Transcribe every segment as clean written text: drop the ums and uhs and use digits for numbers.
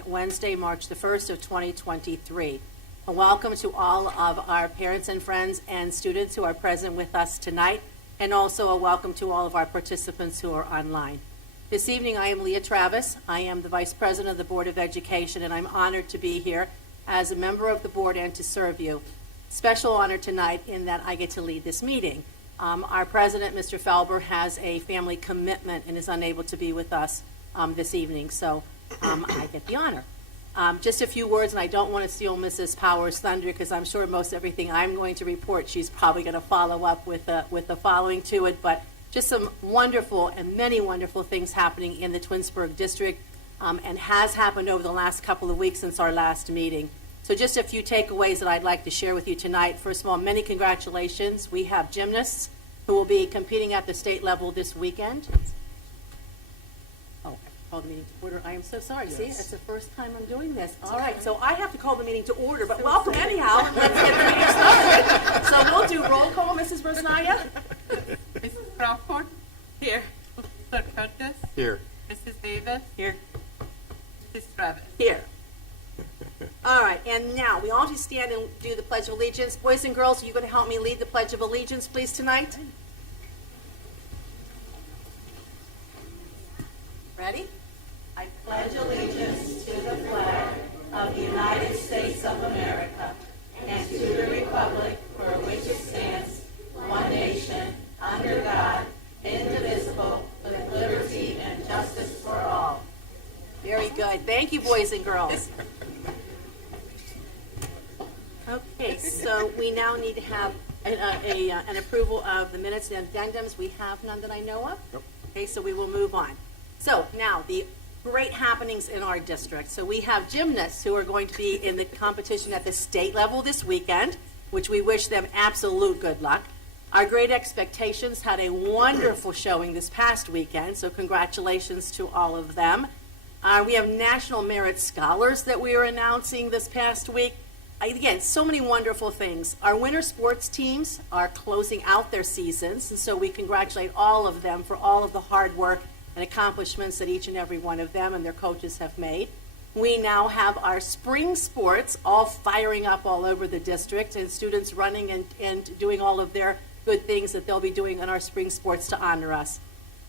on Wednesday, March the 1st of 2023. A welcome to all of our parents and friends and students who are present with us tonight, and also a welcome to all of our participants who are online. This evening, I am Leah Travis. I am the Vice President of the Board of Education, and I'm honored to be here as a member of the board and to serve you. Special honor tonight in that I get to lead this meeting. Our president, Mr. Felber, has a family commitment and is unable to be with us this evening, so I get the honor. Just a few words, and I don't want to steal Mrs. Powers' thunder because I'm sure most everything I'm going to report, she's probably going to follow up with the following to it, but just some wonderful and many wonderful things happening in the Twinsburg district and has happened over the last couple of weeks since our last meeting. So just a few takeaways that I'd like to share with you tonight. First of all, many congratulations. We have gymnasts who will be competing at the state level this weekend. Oh, I called the meeting to order. I am so sorry. Yes. See, it's the first time I'm doing this. All right, so I have to call the meeting to order, but welcome anyhow. Let's get the meeting started. So we'll do roll call, Mrs. Rosnaya. Mrs. Crawford? Here. Mr. Curtis? Here. Mrs. Davis? Here. Mrs. Travis? Here. All right, and now we all just stand and do the Pledge of Allegiance. Boys and girls, are you going to help me lead the Pledge of Allegiance, please, tonight? Ready? I pledge allegiance to the flag of the United States of America and to the republic for which it stands, one nation, under God, indivisible, with liberty and justice for all. Very good. Thank you, boys and girls. Okay, so we now need to have an approval of the minutes and addendums. We have none that I know of. Nope. Okay, so we will move on. So now the great happenings in our district. So we have gymnasts who are going to be in the competition at the state level this weekend, which we wish them absolute good luck. Our Great Expectations had a wonderful showing this past weekend, so congratulations to all of them. We have National Merit Scholars that we are announcing this past week. Again, so many wonderful things. Our winter sports teams are closing out their seasons, and so we congratulate all of them for all of the hard work and accomplishments that each and every one of them and their coaches have made. We now have our spring sports all firing up all over the district, and students running and doing all of their good things that they'll be doing in our spring sports to honor us.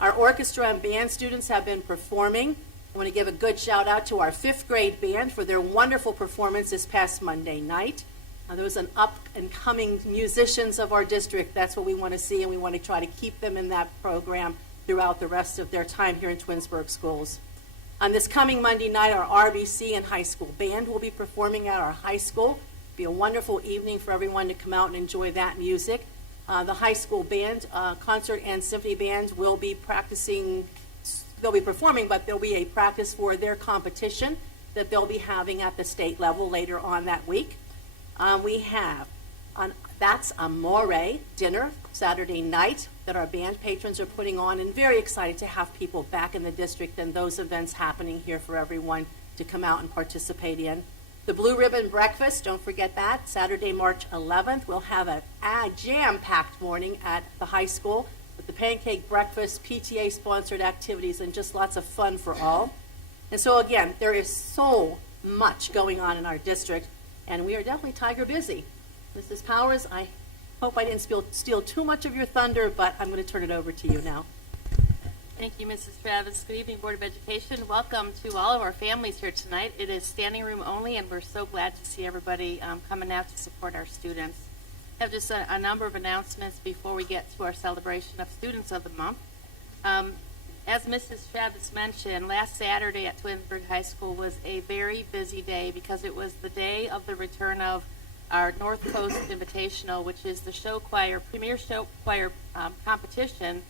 Our orchestra and band students have been performing. I want to give a good shout out to our 5th grade band for their wonderful performance this past Monday night. There was an up and coming musicians of our district. That's what we want to see, and we want to try to keep them in that program throughout the rest of their time here in Twinsburg schools. On this coming Monday night, our RBC and high school band will be performing at our high school. It'll be a wonderful evening for everyone to come out and enjoy that music. The high school band, concert and symphony band will be practicing. They'll be performing, but there'll be a practice for their competition that they'll be having at the state level later on that week. We have That's Amore dinner Saturday night that our band patrons are putting on, and very excited to have people back in the district and those events happening here for everyone to come out and participate in. The Blue Ribbon Breakfast, don't forget that, Saturday, March 11th. We'll have a jam-packed morning at the high school with the pancake breakfast, PTA-sponsored activities, and just lots of fun for all. And so, again, there is so much going on in our district, and we are definitely tiger busy. Mrs. Powers, I hope I didn't steal too much of your thunder, but I'm going to turn it over to you now. Thank you, Mrs. Travis. Good evening, Board of Education. Welcome to all of our families here tonight. It is standing room only, and we're so glad to see everybody coming out to support our students. I have just a number of announcements before we get to our celebration of Students of the Month. As Mrs. Travis mentioned, last Saturday at Twinsburg High School was a very busy day because it was the day of the return of our North Coast Invitational, which is the premier show choir competition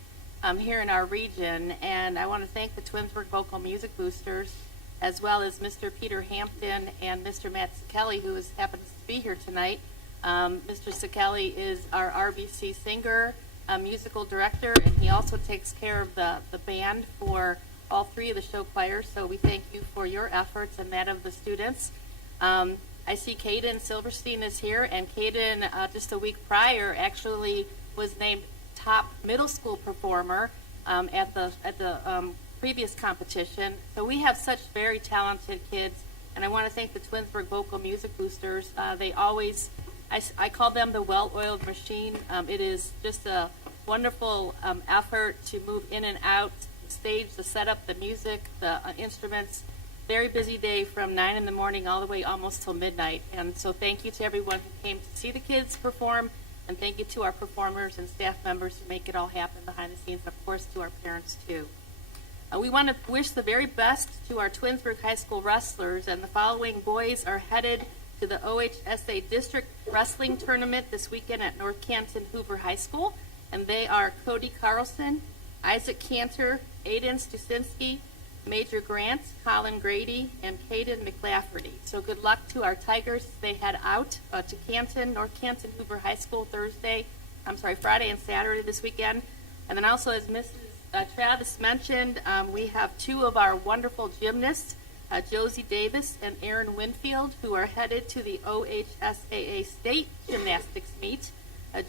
here in our region. And I want to thank the Twinsburg Vocal Music Boosters, as well as Mr. Peter Hampton and Mr. Matt Sikeli, who happens to be here tonight. Mr. Sikeli is our RBC singer, musical director, and he also takes care of the band for all 3 of the show choirs. So we thank you for your efforts and that of the students. I see Caden Silverstein is here, and Caden, just a week prior, actually was named top middle school performer at the previous competition. So we have such very talented kids, and I want to thank the Twinsburg Vocal Music Boosters. They always, I call them the well-oiled machine. It is just a wonderful effort to move in and out the stage, the setup, the music, the instruments. Very busy day from 9 in the morning all the way almost till midnight. And so thank you to everyone who came to see the kids perform, and thank you to our performers and staff members who make it all happen behind the scenes, of course to our parents too. We want to wish the very best to our Twinsburg High School wrestlers, and the following boys are headed to the OHSA District Wrestling Tournament this weekend at North Canton Hoover High School, and they are Cody Carlson, Isaac Cantor, Aiden Stusinski, Major Grant, Colin Grady, and Caden McLafferty. So good luck to our Tigers. They head out to Canton, North Canton Hoover High School Friday and Saturday this weekend. And then also, as Mrs. Travis mentioned, we have two of our wonderful gymnasts, Josie Davis and Aaron Winfield, who are headed to the OHSAA State Gymnastics Meet.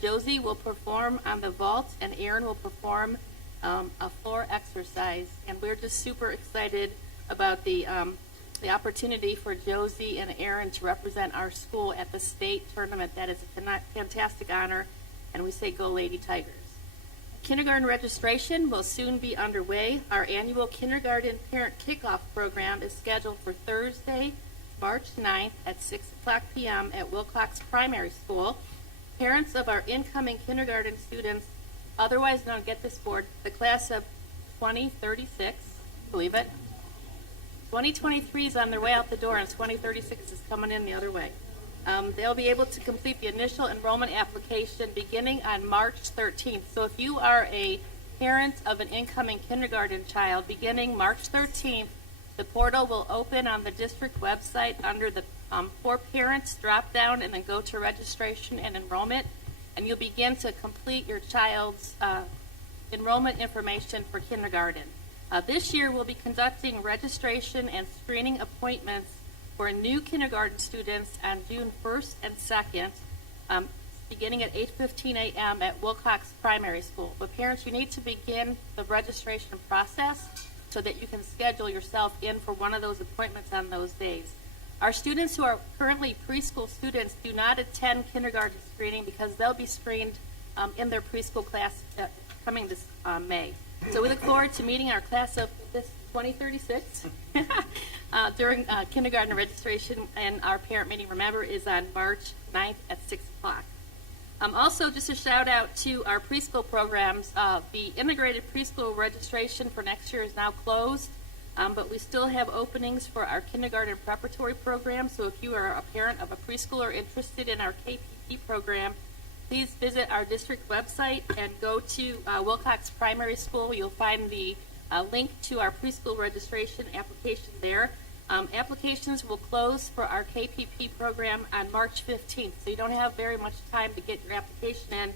Josie will perform on the vault, and Aaron will perform a floor exercise. And we're just super excited about the opportunity for Josie and Aaron to represent our school at the state tournament. That is a fantastic honor, and we say go Lady Tigers. Kindergarten registration will soon be underway. Our annual kindergarten parent kickoff program is scheduled for Thursday, March 9th at 6 o'clock p.m. at Wilcox Primary School. Parents of our incoming kindergarten students, otherwise known, get this board, the class of 2036, believe it, 2023 is on their way out the door, and 2036 is coming in the other way. They'll be able to complete the initial enrollment application beginning on March 13th. So if you are a parent of an incoming kindergarten child, beginning March 13th, the portal will open on the district website under the For Parents drop-down, and then go to registration and enrollment, and you'll begin to complete your child's enrollment information for kindergarten. This year, we'll be conducting registration and screening appointments for new kindergarten students on June 1st and 2nd, beginning at 8:15 a.m. at Wilcox Primary School. But parents, you need to begin the registration process so that you can schedule yourself in for one of those appointments on those days. Our students who are currently preschool students do not attend kindergarten screening because they'll be screened in their preschool class coming this May. So we look forward to meeting our class of this 2036 during kindergarten registration, and our parent meeting, remember, is on March 9th at 6 o'clock. Also, just a shout out to our preschool programs. The integrated preschool registration for next year is now closed, but we still have openings for our kindergarten preparatory program. So if you are a parent of a preschooler interested in our KPP program, please visit our district website and go to Wilcox Primary School. You'll find the link to our preschool registration application there. Applications will close for our KPP program on March 15th, so you don't have very much time to get your application in.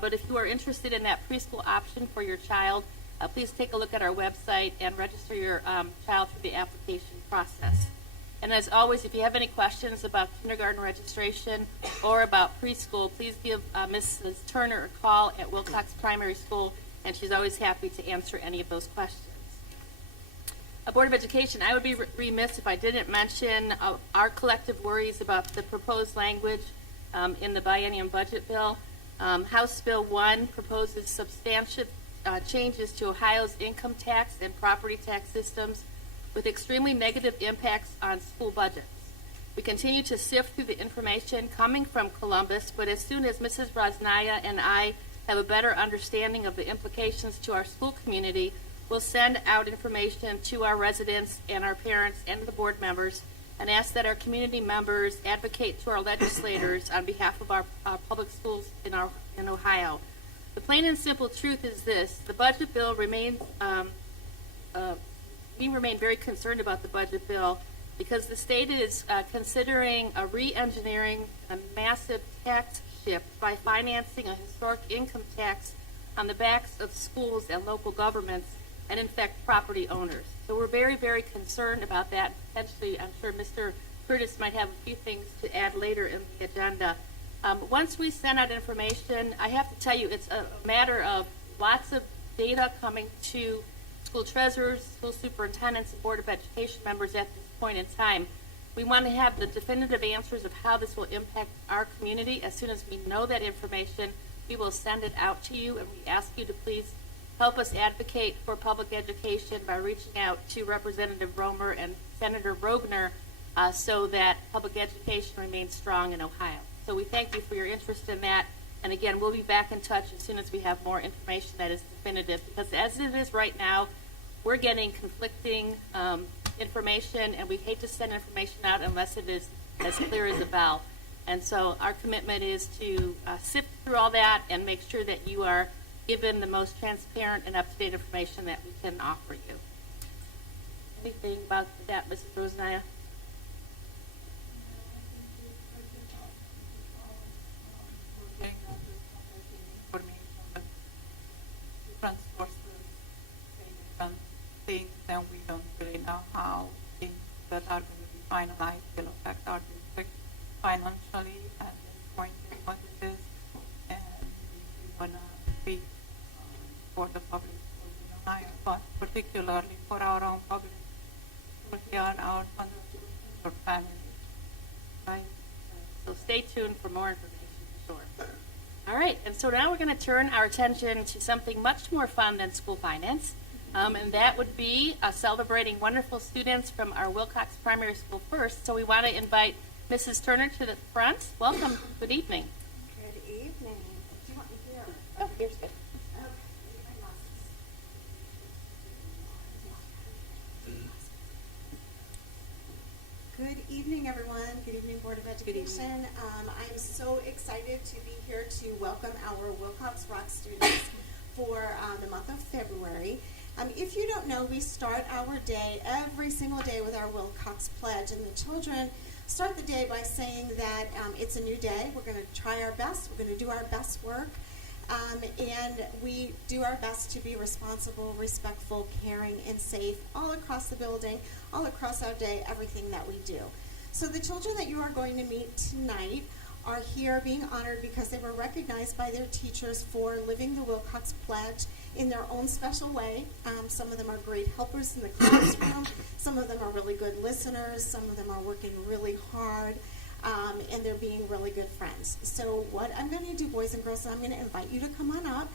But if you are interested in that preschool option for your child, please take a look at our website and register your child through the application process. And as always, if you have any questions about kindergarten registration or about preschool, please give Mrs. Turner a call at Wilcox Primary School, and she's always happy to answer any of those questions. Board of Education, I would be remiss if I didn't mention our collective worries about the proposed language in the biennium budget bill. House Bill 1 proposes substantial changes to Ohio's income tax and property tax systems with extremely negative impacts on school budgets. We continue to sift through the information coming from Columbus, but as soon as Mrs. Rosnaya and I have a better understanding of the implications to our school community, we'll send out information to our residents and our parents and the board members and ask that our community members advocate to our legislators on behalf of our public schools in Ohio. The plain and simple truth is this: the budget bill remains. We remain very concerned about the budget bill because the state is considering a re-engineering a massive tax shift by financing a historic income tax on the backs of schools and local governments and, in fact, property owners. So we're very, very concerned about that. Potentially, I'm sure Mr. Curtis might have a few things to add later in the agenda. Once we send out information, I have to tell you, it's a matter of lots of data coming to school treasurers, school superintendents, and Board of Education members at this point in time. We want to have the definitive answers of how this will impact our community. As soon as we know that information, we will send it out to you, and we ask you to please help us advocate for public education by reaching out to Representative Romer and Senator Rogner so that public education remains strong in Ohio. So we thank you for your interest in that. And again, we'll be back in touch as soon as we have more information that is definitive, because as it is right now, we're getting conflicting information, and we hate to send information out unless it is as clear as a bell. And so our commitment is to sift through all that and make sure that you are given the most transparent and up-to-date information that we can offer you. Anything about that, Mrs. Rosenaya? Different sources say different things, and we don't really know how things that are going to be finalized will affect our district financially at this point in what it is, and we want to speak for the public schools in Ohio, but particularly for our own public schools here, our wonderful families, right? So stay tuned for more information, for sure. All right, and so now we're going to turn our attention to something much more fun than school finance, and that would be celebrating wonderful students from our Wilcox Primary School first. So we want to invite Mrs. Turner to the front. Welcome. Good evening. Good evening. Do you want me here? Oh, here's good. Good evening, everyone. Good evening, Board of Education. I'm so excited to be here to welcome our Wilcox Rock students for the month of February. If you don't know, we start our day every single day with our Wilcox Pledge, and the children start the day by saying that it's a new day. We're going to try our best. We're going to do our best work. And we do our best to be responsible, respectful, caring, and safe all across the building, all across our day, everything that we do. So the children that you are going to meet tonight are here being honored because they were recognized by their teachers for living the Wilcox Pledge in their own special way. Some of them are great helpers in the classroom. Some of them are really good listeners. Some of them are working really hard. And they're being really good friends. So what I'm going to do, boys and girls, is I'm going to invite you to come on up.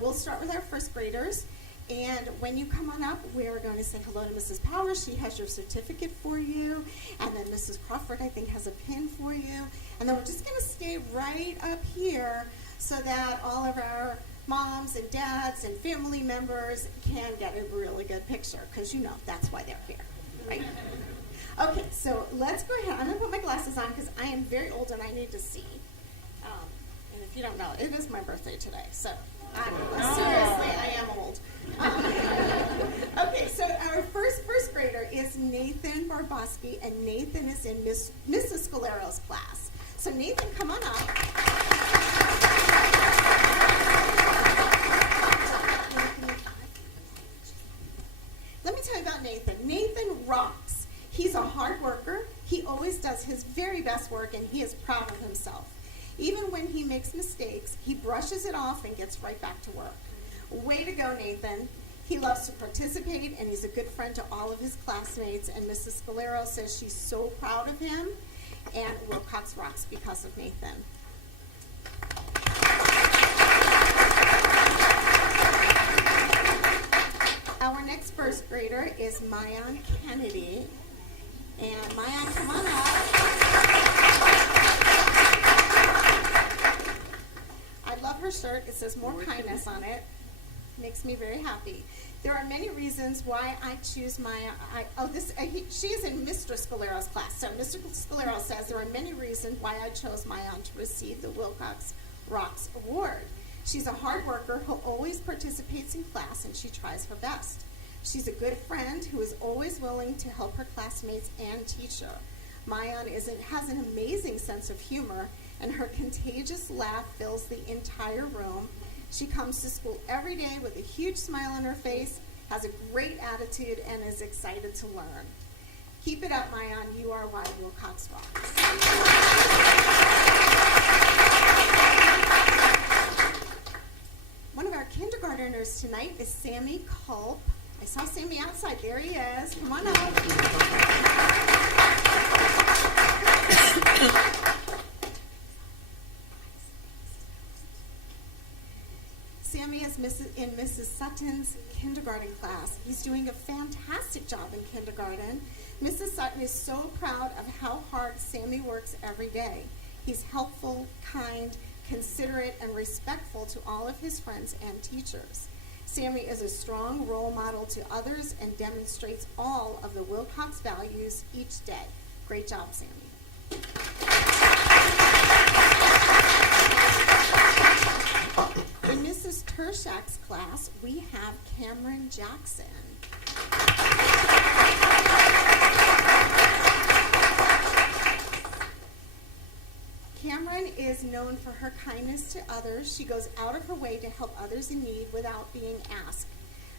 We'll start with our first graders. And when you come on up, we're going to say hello to Mrs. Powers. She has your certificate for you. And then Mrs. Crawford, I think, has a pin for you. And then we're just going to stay right up here so that all of our moms and dads and family members can get a really good picture, because you know that's why they're here, right? Okay, so let's go ahead. I'm going to put my glasses on because I am very old and I need to see. And if you don't know, it is my birthday today. So seriously, I am old. Okay, so our first grader is Nathan Barboski, and Nathan is in Mrs. Scalero's class. So Nathan, come on up. Let me tell you about Nathan. Nathan rocks. He's a hard worker. He always does his very best work, and he is proud of himself. Even when he makes mistakes, he brushes it off and gets right back to work. Way to go, Nathan. He loves to participate, and he's a good friend to all of his classmates, and Mrs. Scalero says she's so proud of him, and Wilcox rocks because of Nathan. Our next first grader is Mayan Kennedy. And Mayan, come on up. I love her shirt. It says "More Kindness" on it. Makes me very happy. There are many reasons why I choose Maya. She is in Mr. Scalero's class. So Mr. Scalero says there are many reasons why I chose Mayan to receive the Wilcox Rocks Award. She's a hard worker who always participates in class, and she tries her best. She's a good friend who is always willing to help her classmates and teach her. Mayan has an amazing sense of humor, and her contagious laugh fills the entire room. She comes to school every day with a huge smile on her face, has a great attitude, and is excited to learn. Keep it up, Mayan. You are why Wilcox rocks. One of our kindergartners tonight is Sammy Culp. I saw Sammy outside. There he is. Come on up. Sammy is in Mrs. Sutton's kindergarten class. He's doing a fantastic job in kindergarten. Mrs. Sutton is so proud of how hard Sammy works every day. He's helpful, kind, considerate, and respectful to all of his friends and teachers. Sammy is a strong role model to others and demonstrates all of the Wilcox values each day. Great job, Sammy. In Mrs. Tershak's class, we have Cameron Jackson. Cameron is known for her kindness to others. She goes out of her way to help others in need without being asked.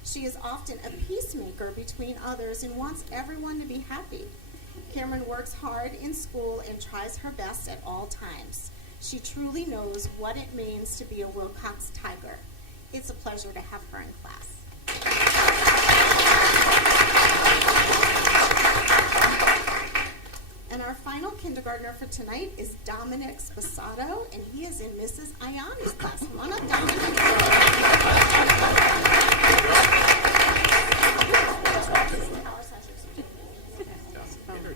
She is often a peacemaker between others and wants everyone to be happy. Cameron works hard in school and tries her best at all times. She truly knows what it means to be a Wilcox Tiger. It's a pleasure to have her in class. And our final kindergartner for tonight is Dominic Sposato, and he is in Mrs. Ayani's class. Come on up, Dominic.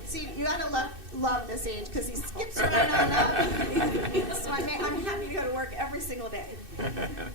See, you gotta love this age because he skips right on up. So I'm happy to go to work every single day.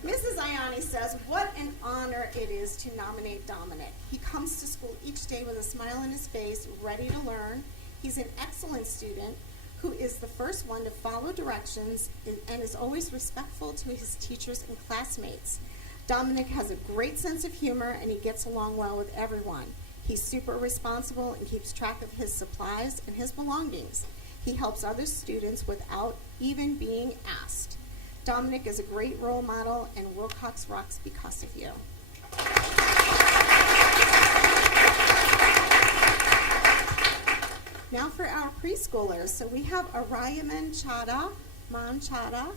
Mrs. Ayani says, what an honor it is to nominate Dominic. He comes to school each day with a smile on his face, ready to learn. He's an excellent student who is the first one to follow directions and is always respectful to his teachers and classmates. Dominic has a great sense of humor and he gets along well with everyone. He's super responsible and keeps track of his supplies and his belongings. He helps other students without even being asked. Dominic is a great role model and Wilcox rocks because of you. Now for our preschoolers. So we have Arayaman Chada, Mon Chada.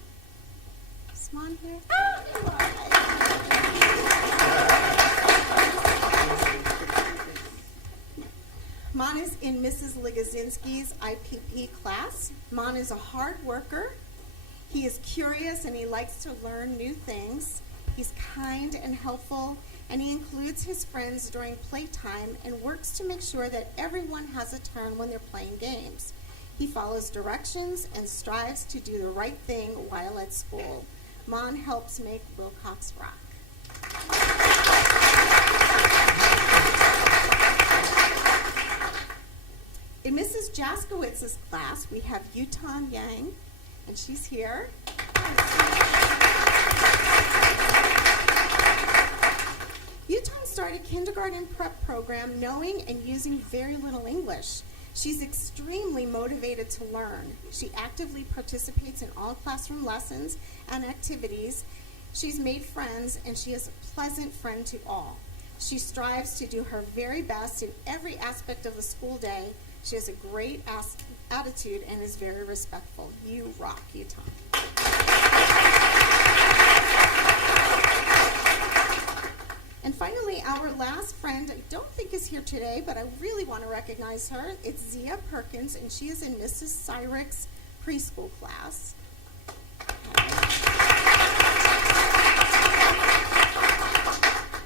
Is Mon here? Oh, you are. Mon is in Mrs. Ligozinski's IPP class. Mon is a hard worker. He is curious and he likes to learn new things. He's kind and helpful, and he includes his friends during playtime and works to make sure that everyone has a turn when they're playing games. He follows directions and strives to do the right thing while at school. Mon helps make Wilcox rock. In Mrs. Jaskowitz's class, we have Yutan Yang, and she's here. Yutan started kindergarten prep program knowing and using very little English. She's extremely motivated to learn. She actively participates in all classroom lessons and activities. She's made friends, and she is a pleasant friend to all. She strives to do her very best in every aspect of the school day. She has a great attitude and is very respectful. You rock, Yutan. And finally, our last friend, I don't think is here today, but I really want to recognize her. It's Zia Perkins, and she is in Mrs. Cyric's preschool class.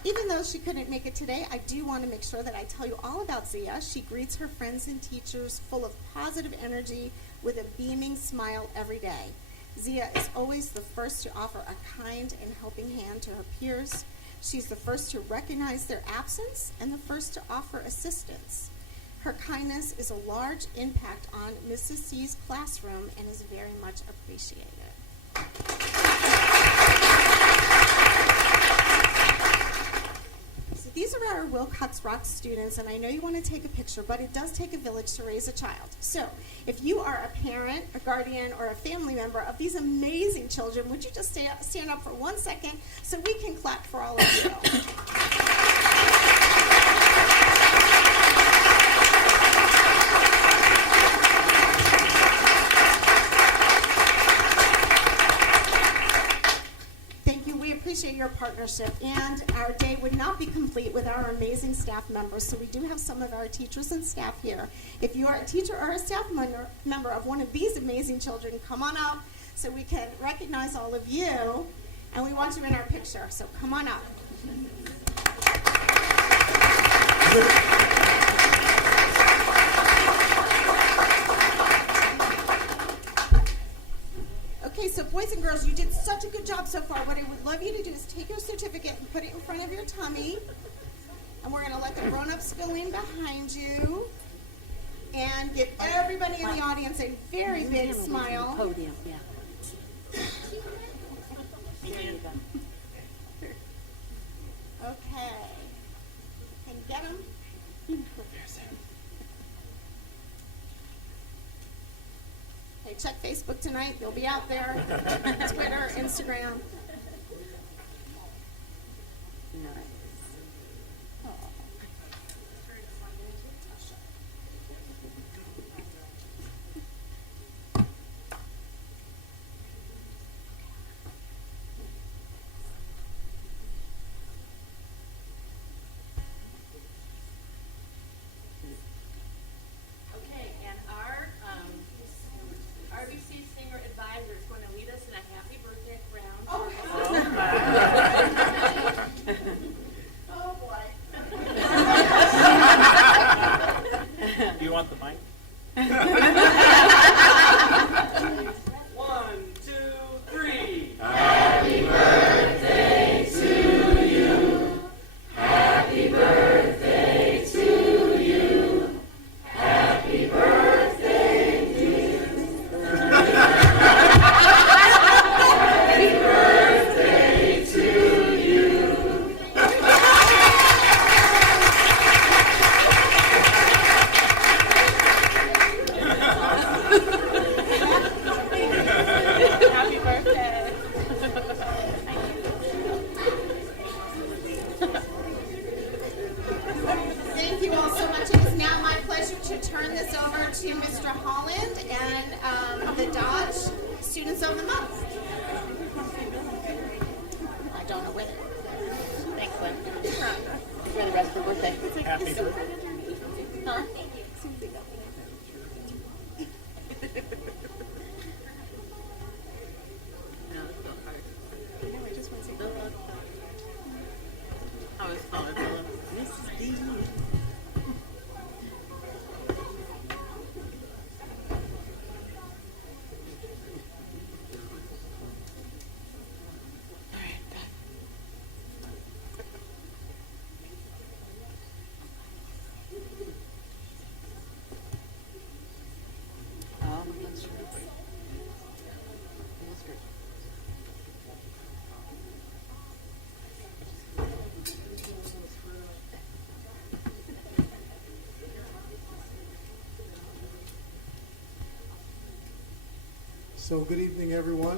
Even though she couldn't make it today, I do want to make sure that I tell you all about Zia. She greets her friends and teachers full of positive energy with a beaming smile every day. Zia is always the first to offer a kind and helping hand to her peers. She's the first to recognize their absence and the first to offer assistance. Her kindness is a large impact on Mrs. C's classroom and is very much appreciated. So these are our Wilcox Rock students, and I know you want to take a picture, but it does take a village to raise a child. So if you are a parent, a guardian, or a family member of these amazing children, would you just stand up for 1 second so we can clap for all of you? Thank you. We appreciate your partnership. partnership, and our day would not be complete with our amazing staff members. So we do have some of our teachers and staff here. If you are a teacher or a staff member of one of these amazing children, come on up so we can recognize all of you, and we want you in our picture. So come on up. Okay, so boys and girls, you did such a good job so far. What I would love you to do is take your certificate and put it in front of your tummy. And we're going to let the grown-ups fill in behind you. And give everybody in the audience a very big smile. Podium, yeah. There you go. Okay. Can you get them? Hey, check Facebook tonight. They'll be out there. Twitter, Instagram. Okay, and our RBC singer advisor is going to lead us in a happy birthday round. Oh, boy. Do you want the mic? 1, 2, 3. Happy birthday. Thank you all so much. It is now my pleasure to turn this over to Mr. Holland and the Dodge Students of the Month. I don't know whether. Thanks, Lynn. For the rest of the birthday. Happy birthday. Huh? I was calling Mrs. D. Oh, that's right. That's right. So good evening, everyone.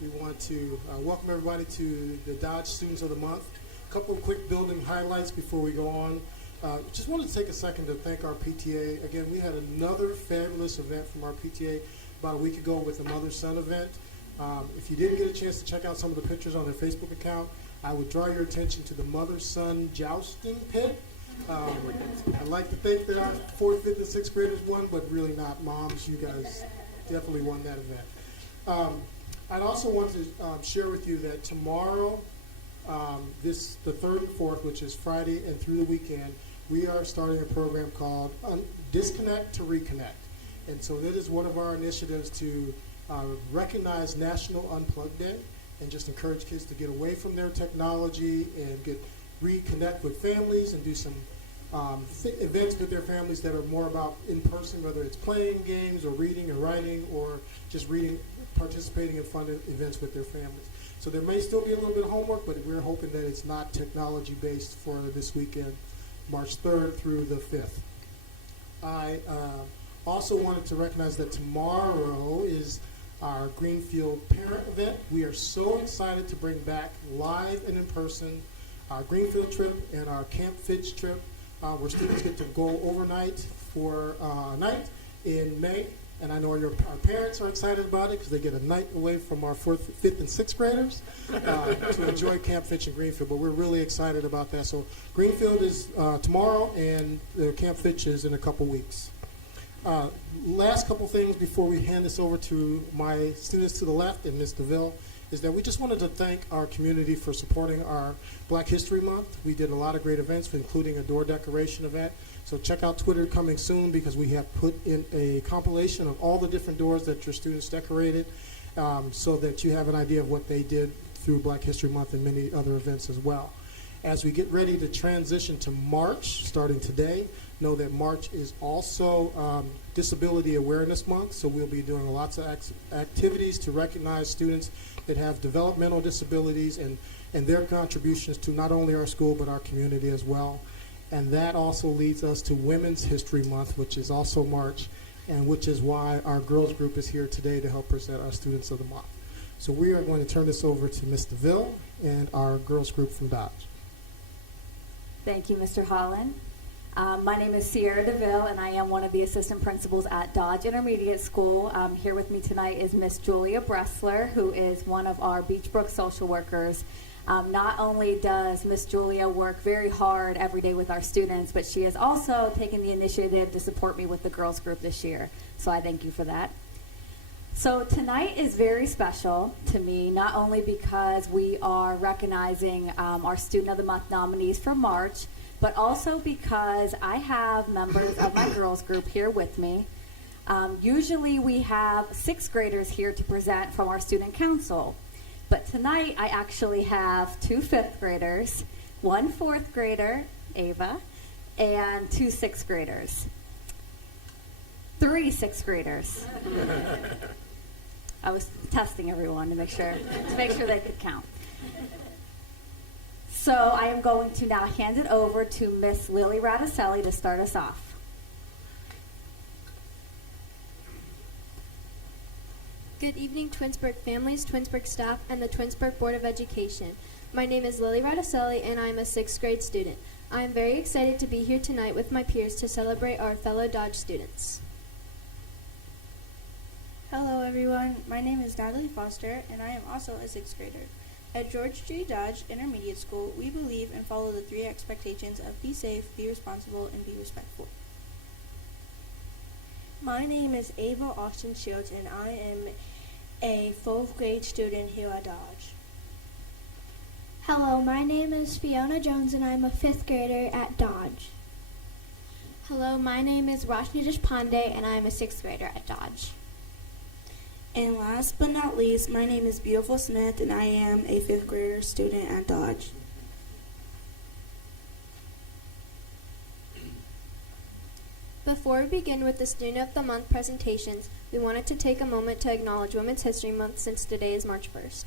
We want to welcome everybody to the Dodge Students of the Month. A couple of quick building highlights before we go on. Just wanted to take a second to thank our PTA. Again, we had another fabulous event from our PTA about a week ago with the Mother-Son event. If you didn't get a chance to check out some of the pictures on their Facebook account, I would draw your attention to the Mother-Son jousting pit. I'd like to think that our 4th, 5th, and 6th graders won, but really not. Moms, you guys definitely won that event. I'd also want to share with you that tomorrow, the 3rd and 4th, which is Friday and through the weekend, we are starting a program called Disconnect to Reconnect. And so that is one of our initiatives to recognize National Unplugged Day and just encourage kids to get away from their technology and reconnect with families and do some events with their families that are more about in person, whether it's playing games or reading or writing or just participating in fun events with their families. So there may still be a little bit of homework, but we're hoping that it's not technology based for this weekend, March 3rd through the 5th. I also wanted to recognize that tomorrow is our Greenfield Parent event. We are so excited to bring back live and in person our Greenfield trip and our Camp Fitch trip, where students get to go overnight for a night in May. And I know our parents are excited about it because they get a night away from our 4th, 5th, and 6th graders to enjoy Camp Fitch in Greenfield. But we're really excited about that. So Greenfield is tomorrow, and Camp Fitch is in a couple weeks. Last couple things before we hand this over to my students to the left and Ms. DeVille is that we just wanted to thank our community for supporting our Black History Month. We did a lot of great events, including a door decoration event. So check out Twitter coming soon because we have put in a compilation of all the different doors that your students decorated so that you have an idea of what they did through Black History Month and many other events as well. As we get ready to transition to March, starting today, know that March is also Disability Awareness Month, so we'll be doing lots of activities to recognize students that have developmental disabilities and their contributions to not only our school but our community as well. And that also leads us to Women's History Month, which is also March, and which is why our girls group is here today to help present our Students of the Month. So we are going to turn this over to Ms. DeVille and our girls group from Dodge. Thank you, Mr. Holland. My name is Sierra DeVille, and I am one of the assistant principals at Dodge Intermediate School. Here with me tonight is Miss Julia Bressler, who is one of our Beachbrook social workers. Not only does Miss Julia work very hard every day with our students, but she has also taken the initiative to support me with the girls group this year. So I thank you for that. So tonight is very special to me, not only because we are recognizing our Student of the Month nominees for March, but also because I have members of my girls group here with me. Usually we have 6th graders here to present from our student council, but tonight I actually have 2 5th graders, 1 4th grader, Ava, and 2 6th graders. 3 6th graders. I was testing everyone to make sure they could count. So I am going to now hand it over to Miss Lily Radicelli to start us off. Good evening, Twinsburg families, Twinsburg staff, and the Twinsburg Board of Education. My name is Lily Radicelli, and I am a 6th grade student. I am very excited to be here tonight with my peers to celebrate our fellow Dodge students. Hello everyone, my name is Natalie Foster and I am also a 6th grader. At George G. Dodge Intermediate School, we believe and follow the 3 expectations of be safe, be responsible, and be respectful. My name is Ava Austin Shields and I am a 4th grade student here at Dodge. Hello, my name is Fiona Jones and I'm a 5th grader at Dodge. Hello, my name is Roshni Deshpande and I am a 6th grader at Dodge. And last but not least, my name is Beautiful Smith and I am a 5th grader student at Dodge. Before we begin with the Student of the Month presentations, we wanted to take a moment to acknowledge Women's History Month since today is March 1st.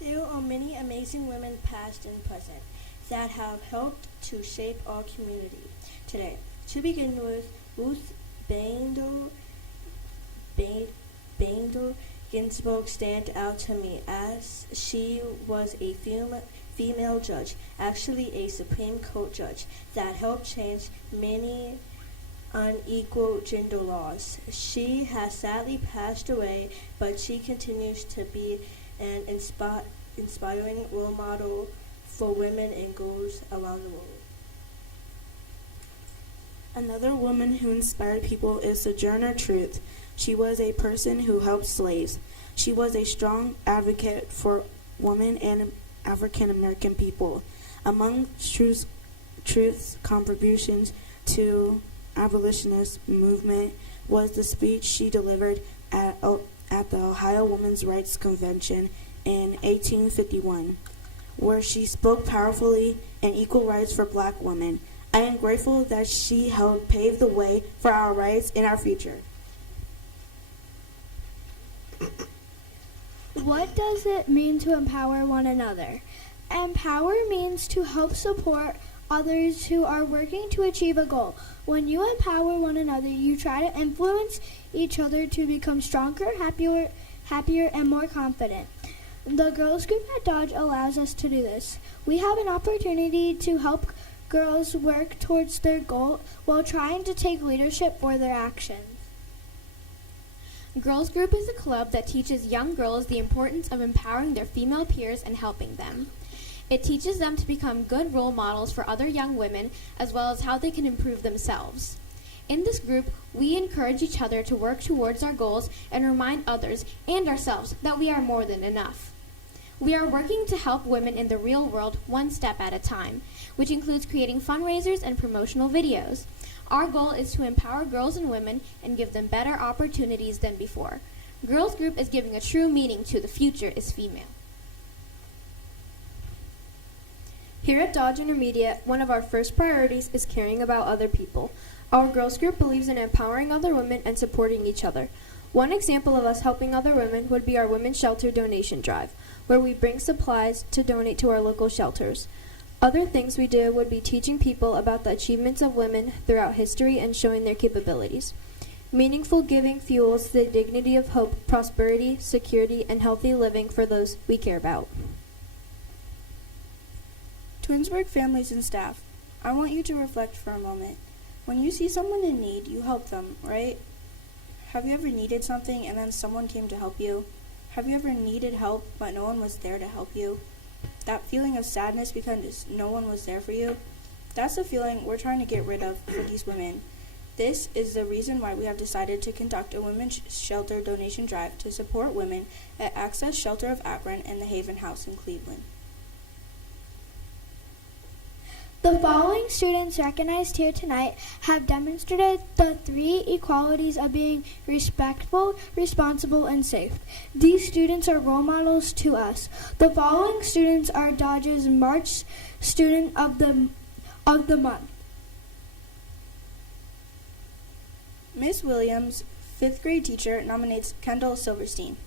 There are many amazing women past and present that have helped to shape our community today. To begin with, Ruth Bader Ginsburg stand out to me as she was a female judge, actually a Supreme Court judge, that helped change many unequal gender laws. She has sadly passed away, but she continues to be an inspiring role model for women and girls around the world. Another woman who inspired people is Sojourner Truth. She was a person who helped slaves. She was a strong advocate for women and African American people. Among Truth's contributions to abolitionist movement was the speech she delivered at the Ohio Women's Rights Convention in 1851, where she spoke powerfully in equal rights for black women. I am grateful that she helped pave the way for our rights in our future. What does it mean to empower one another? Empower means to help support others who are working to achieve a goal. When you empower one another, you try to influence each other to become stronger, happier, and more confident. The girls group at Dodge allows us to do this. We have an opportunity to help girls work towards their goal while trying to take leadership for their actions. Girls Group is a club that teaches young girls the importance of empowering their female peers and helping them. It teaches them to become good role models for other young women, as well as how they can improve themselves. In this group, we encourage each other to work towards our goals and remind others and ourselves that we are more than enough. We are working to help women in the real world one step at a time, which includes creating fundraisers and promotional videos. Our goal is to empower girls and women and give them better opportunities than before. Girls Group is giving a true meaning to the future is female. Here at Dodge Intermediate, one of our first priorities is caring about other people. Our girls group believes in empowering other women and supporting each other. One example of us helping other women would be our women's shelter donation drive, where we bring supplies to donate to our local shelters. Other things we do would be teaching people about the achievements of women throughout history and showing their capabilities. Meaningful giving fuels the dignity of hope, prosperity, security, and healthy living for those we care about. Twinsburg families and staff, I want you to reflect for a moment. When you see someone in need, you help them, right? Have you ever needed something and then someone came to help you? Have you ever needed help but no one was there to help you? That feeling of sadness because no one was there for you? That's the feeling we're trying to get rid of for these women. This is the reason why we have decided to conduct a women's shelter donation drive to support women at Access Shelter of Akron and the Haven House in Cleveland. The following students recognized here tonight have demonstrated the 3 equalities of being respectful, responsible, and safe. These students are role models to us. The following students are Dodge's March Student of the Month. Miss Williams, 5th grade teacher, nominates Kendall Silverstein.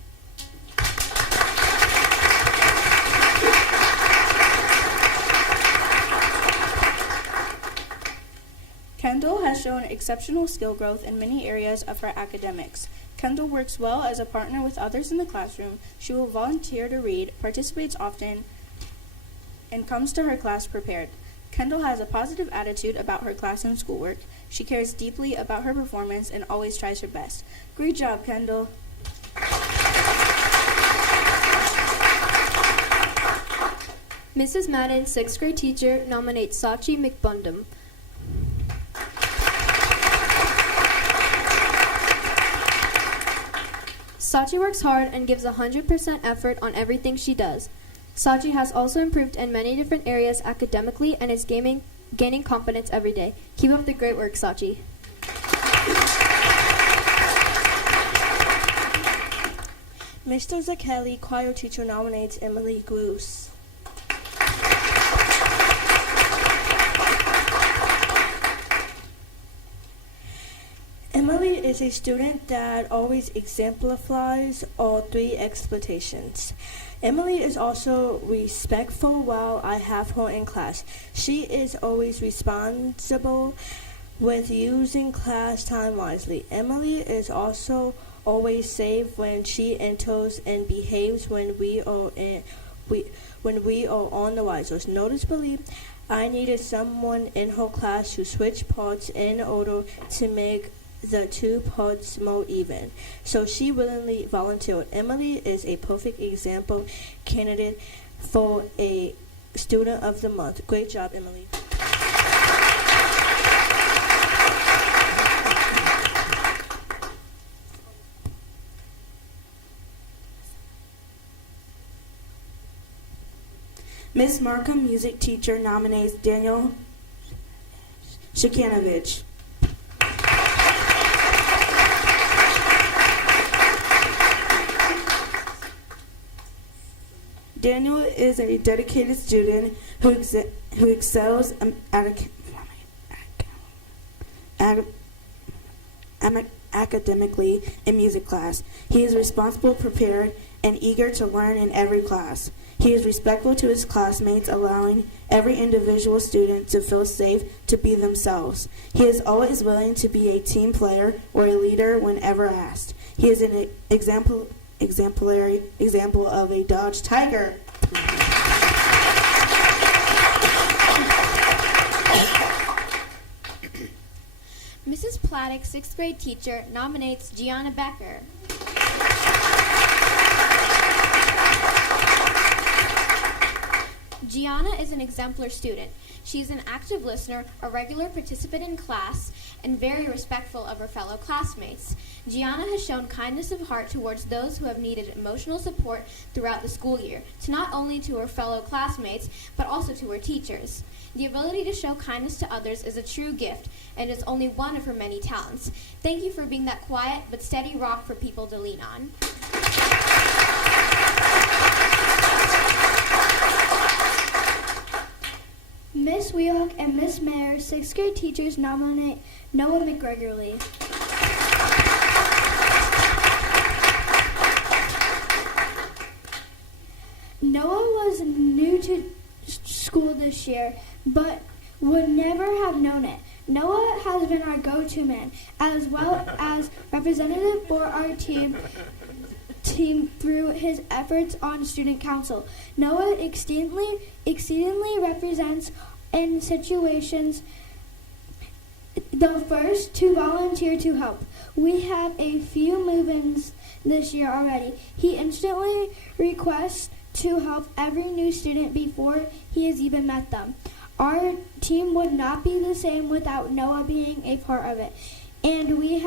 Kendall has shown exceptional skill growth in many areas of her academics. Kendall works well as a partner with others in the classroom. She will volunteer to read, participates often, and comes to her class prepared. Kendall has a positive attitude about her class and schoolwork. She cares deeply about her performance and always tries her best. Great job, Kendall. Mrs. Madden, 6th grade teacher, nominates Sachi McBundum. Sachi works hard and gives 100% effort on everything she does. Sachi has also improved in many different areas academically and is gaining confidence every day. Keep up the great work, Sachi. Mr. Zakeli, choir teacher, nominates Emily Goose. Emily is a student that always exemplifies all 3 expectations. Emily is also respectful while I have her in class. She is always responsible with using class time wisely. Emily is also always safe when she enters and behaves when we are on the risers. Noticeably, I needed someone in her class to switch parts in order to make the 2 parts more even. So she willingly volunteered. Emily is a perfect example candidate for a Student of the Month. Great job, Emily. Miss Markham, music teacher, nominates Daniel Shikanovich. Daniel is a dedicated student who excels academically in music class. He is responsible, prepared, and eager to learn in every class. He is respectful to his classmates, allowing every individual student to feel safe to be themselves. He is always willing to be a team player or a leader whenever asked. He is an exemplary example of a Dodge Tiger. Mrs. Platic, 6th grade teacher, nominates Gianna Becker. Gianna is an exemplar student. She is an active listener, a regular participant in class, and very respectful of her fellow classmates. Gianna has shown kindness of heart towards those who have needed emotional support throughout the school year, to not only to her fellow classmates, but also to her teachers. The ability to show kindness to others is a true gift, and is only one of her many talents. Thank you for being that quiet but steady rock for people to lean on. Miss Wheelock and Miss Mayer, 6th grade teachers, nominate Noah McGregorly. Noah was new to school this year, but would never have known it. Noah has been our go-to man, as well as representative for our team through his efforts on student council. Noah exceedingly represents in situations the first to volunteer to help. We have a few move-ins this year already. He instantly requests to help every new student before he has even met them. Our team would not be the same without Noah being a part of it, and we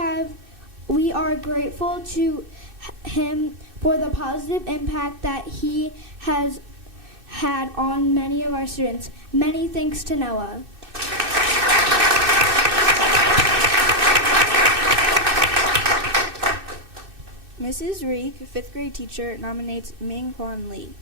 are grateful to him for the positive impact that he has had on many of our students. Many thanks to Noah. Mrs. Reek, 5th grade teacher, nominates Ming Hwan Lee.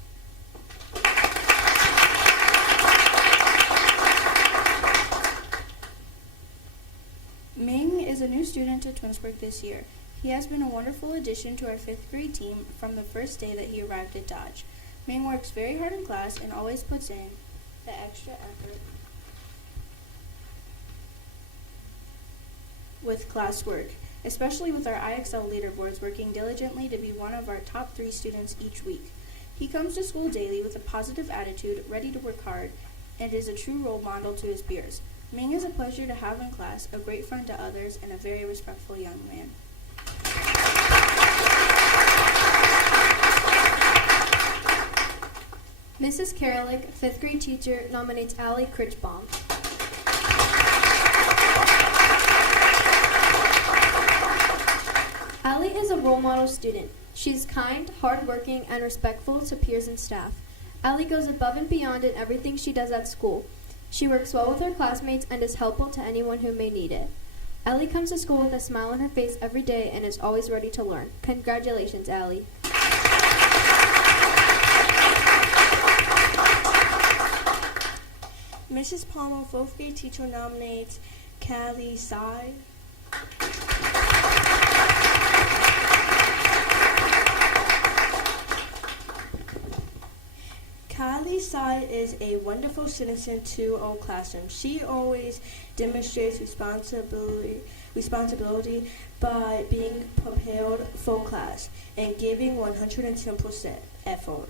Ming is a new student at Twinsburg this year. He has been a wonderful addition to our 5th grade team from the first day that he arrived at Dodge. Ming works very hard in class and always puts in the extra effort with classwork, especially with our IXL leaderboards, working diligently to be one of our top 3 students each week. He comes to school daily with a positive attitude, ready to work hard, and is a true role model to his peers. Ming is a pleasure to have in class, a great friend to others, and a very respectful young man. Mrs. Karalik, 5th grade teacher, nominates Allie Critchbaum. Allie is a role model student. She's kind, hardworking, and respectful to peers and staff. Allie goes above and beyond in everything she does at school. She works well with her classmates and is helpful to anyone who may need it. Allie comes to school with a smile on her face every day and is always ready to learn. Congratulations, Allie. Mrs. Palmer, 4th grade teacher, nominates Callie Tsai. Callie Tsai is a wonderful citizen to our classroom. She always demonstrates responsibility by being prepared for class and giving 110% effort.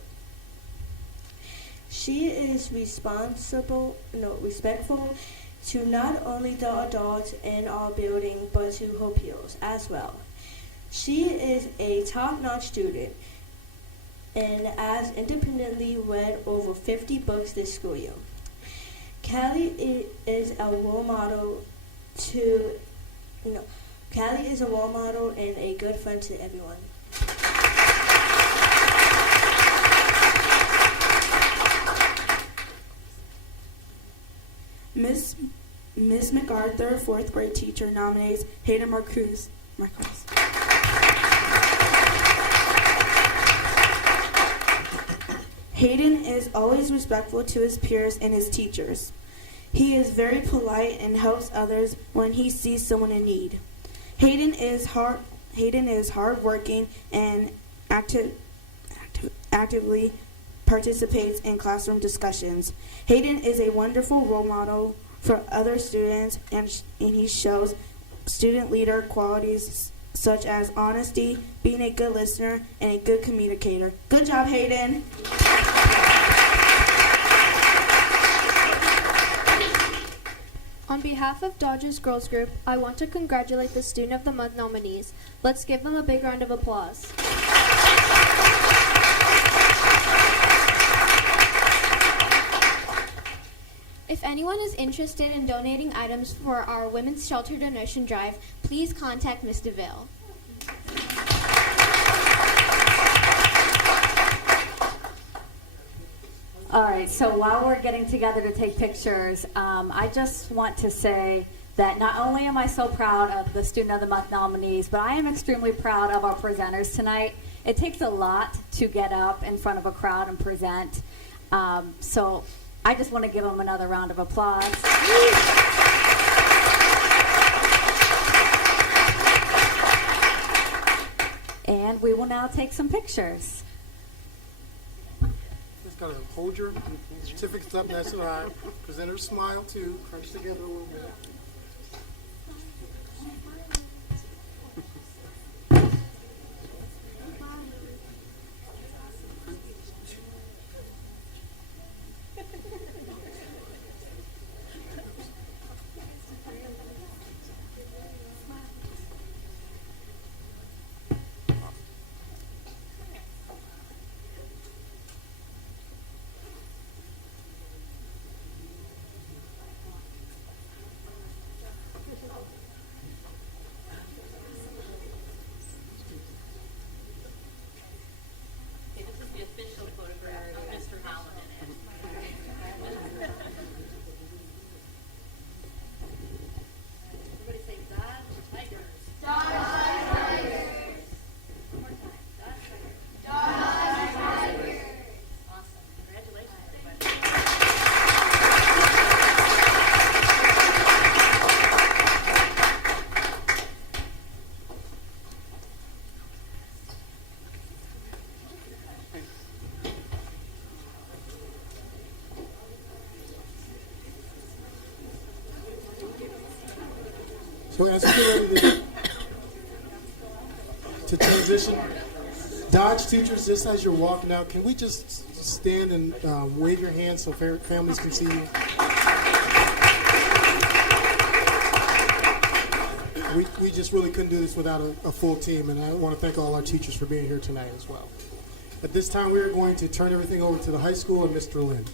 She is respectful to not only the adults in our building, but to her peers as well. She is a top-notch student and has independently read over 50 books this school year. Callie is a role model and a good friend to everyone. Miss MacArthur, 4th grade teacher, nominates Hayden Marcus. Hayden is always respectful to his peers and his teachers. He is very polite and helps others when he sees someone in need. Hayden is hardworking and actively participates in classroom discussions. Hayden is a wonderful role model for other students, and he shows student leader qualities such as honesty, being a good listener, and a good communicator. Good job, Hayden. On behalf of Dodge's Girls Group, I want to congratulate the Student of the Month nominees. Let's give them a big round of applause. If anyone is interested in donating items for our Women's Shelter Donation Drive, please contact Ms. DeVille. All right, so while we're getting together to take pictures, I just want to say that not only am I so proud of the Student of the Month nominees, but I am extremely proud of our presenters tonight. It takes a lot to get up in front of a crowd and present. So I just want to give them another round of applause. And we will now take some pictures. Just gotta hold your certificates up nice and high. Presenter smile too. Crunch together a little bit. So as we get ready to transition, Dodge teachers, just as you're walking out, can we just stand and wave your hands so families can see you? We just really couldn't do this without a full team, and I want to thank all our teachers for being here tonight as well. At this time, we are going to turn everything over to the high school and Mr. Lynn.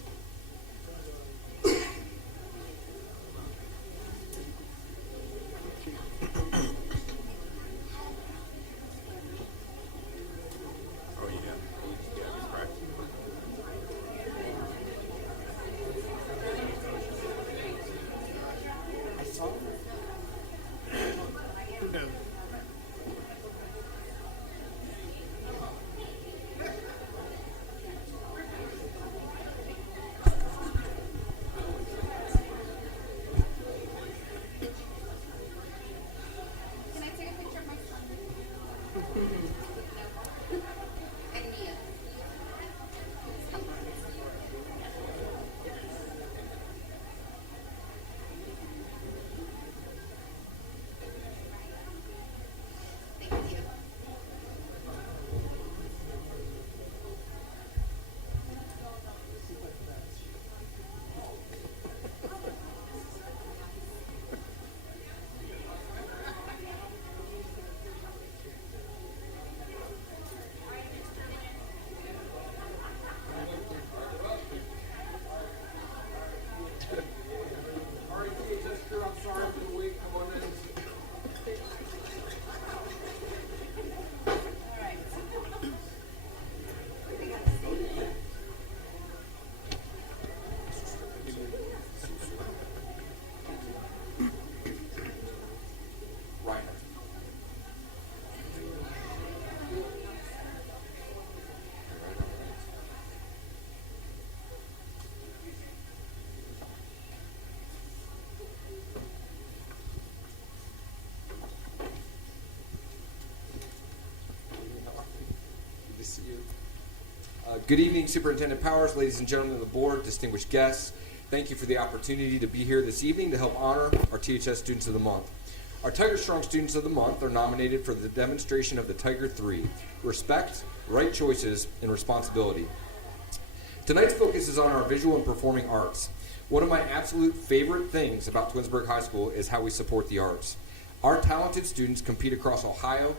Good evening, Superintendent Powers, ladies and gentlemen of the board, distinguished guests. Thank you for the opportunity to be here this evening to help honor our THS Students of the Month. Our Tiger Strong Students of the Month are nominated for the demonstration of the Tiger 3, respect, right choices, and responsibility. Tonight's focus is on our visual and performing arts. One of my absolute favorite things about Twinsburg High School is how we support the arts. Our talented students compete across Ohio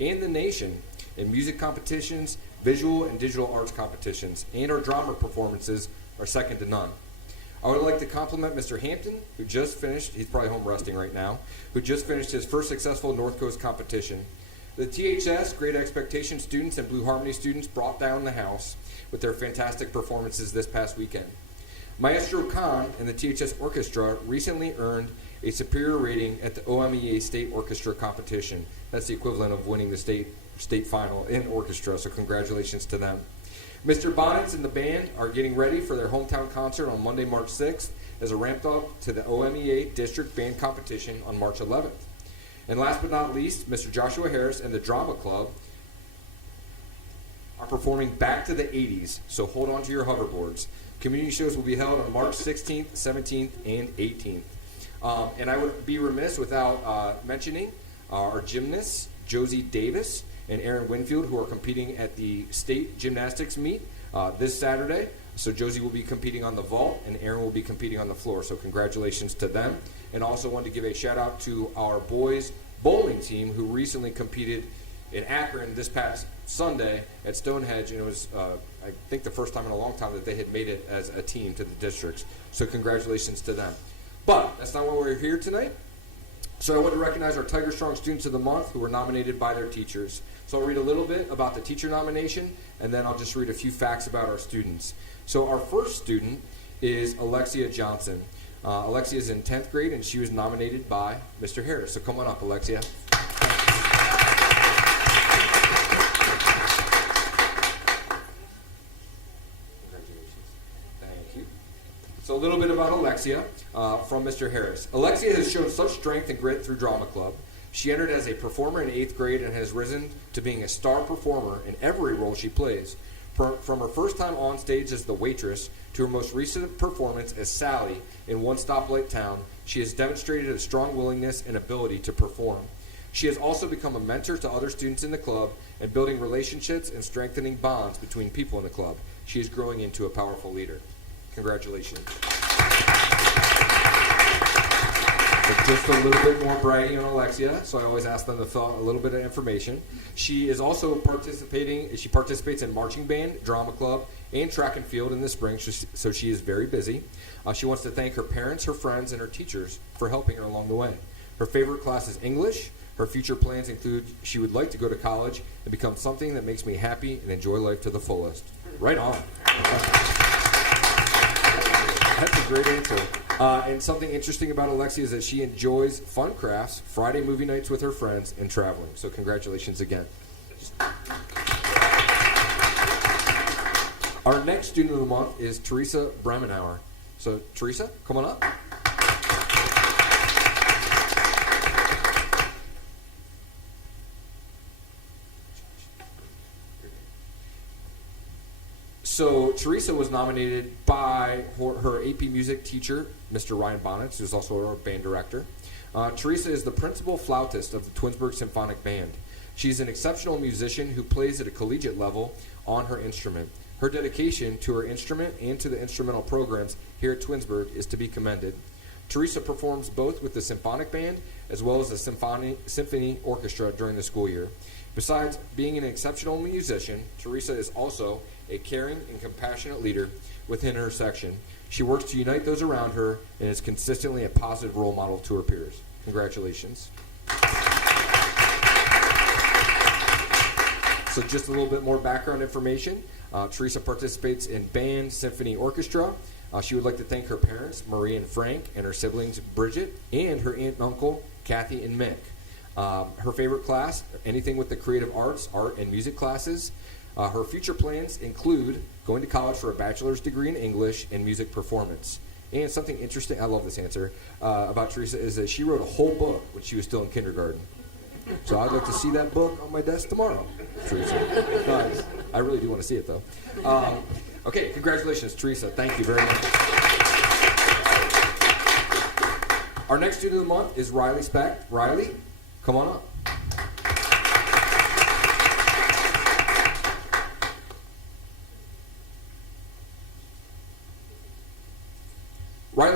and the nation in music competitions, visual and digital arts competitions, and our drama performances are second to none. I would like to compliment Mr. Hampton, who just finished, he's probably home resting right now, who just finished his first successful North Coast competition. The THS Great Expectations students and Blue Harmony students brought down the house with their fantastic performances this past weekend. Maestro Khan and the THS Orchestra recently earned a superior rating at the OMEA State Orchestra competition. That's the equivalent of winning the state final in orchestra, so congratulations to them. Mr. Bonnets and the band are getting ready for their hometown concert on Monday, March 6th as a ramp-up to the OMEA District Band Competition on March 11th. And last but not least, Mr. Joshua Harris and the Drama Club are performing Back to the 80s, so hold on to your hoverboards. Community shows will be held on March 16th, 17th, and 18th. And I would be remiss without mentioning our gymnasts, Josie Davis and Aaron Winfield, who are competing at the state gymnastics meet this Saturday. So Josie will be competing on the vault, and Aaron will be competing on the floor. So congratulations to them. And also wanted to give a shout out to our boys bowling team, who recently competed in Akron this past Sunday at Stonehenge, and it was, I think, the first time in a long time that they had made it as a team to the districts. So congratulations to them. But that's not why we're here tonight. So I want to recognize our Tiger Strong Students of the Month who were nominated by their teachers. So I'll read a little bit about the teacher nomination, and then I'll just read a few facts about our students. So our first student is Alexia Johnson. Alexia is in 10th grade, and she was nominated by Mr. Harris. So come on up, Alexia. So a little bit about Alexia from Mr. Harris. Alexia has shown such strength and grit through Drama Club. She entered as a performer in 8th grade and has risen to being a star performer in every role she plays. From her first time on stage as the waitress to her most recent performance as Sally in One Stoplight Town, she has demonstrated a strong willingness and ability to perform. She has also become a mentor to other students in the club and building relationships and strengthening bonds between people in the club. She is growing into a powerful leader. Congratulations. Just a little bit more bragging on Alexia, so I always ask them to fill out a little bit of information. She is also she participates in marching band, drama club, and track and field in the spring, so she is very busy. She wants to thank her parents, her friends, and her teachers for helping her along the way. Her favorite class is English. Her future plans include she would like to go to college and become something that makes me happy and enjoy life to the fullest. Right on. That's a great answer. And something interesting about Alexia is that she enjoys fun crafts, Friday movie nights with her friends, and traveling. So congratulations again. Our next student of the month is Teresa Bremenauer. So Teresa, come on up. So Teresa was nominated by her AP Music teacher, Mr. Ryan Bonnets, who's also our band director. Teresa is the principal flautist of the Twinsburg Symphonic Band. She's an exceptional musician who plays at a collegiate level on her instrument. Her dedication to her instrument and to the instrumental programs here at Twinsburg is to be commended. Teresa performs both with the symphonic band as well as the symphony orchestra during the school year. Besides being an exceptional musician, Teresa is also a caring and compassionate leader within her section. She works to unite those around her and is consistently a positive role model to her peers. Congratulations. So just a little bit more background information. Teresa participates in band, symphony, orchestra. She would like to thank her parents, Marie and Frank, and her siblings, Bridget, and her aunt and uncle, Kathy and Mick. Her favorite class, anything with the creative arts, art, and music classes. Her future plans include going to college for a bachelor's degree in English and music performance. And something interesting, I love this answer, about Teresa is that she wrote a whole book when she was still in kindergarten. So I'd like to see that book on my desk tomorrow, Teresa. Nice. I really do want to see it, though. Okay, congratulations, Teresa. Thank you very much. Our next student of the month is Riley Speck. Riley, come on up.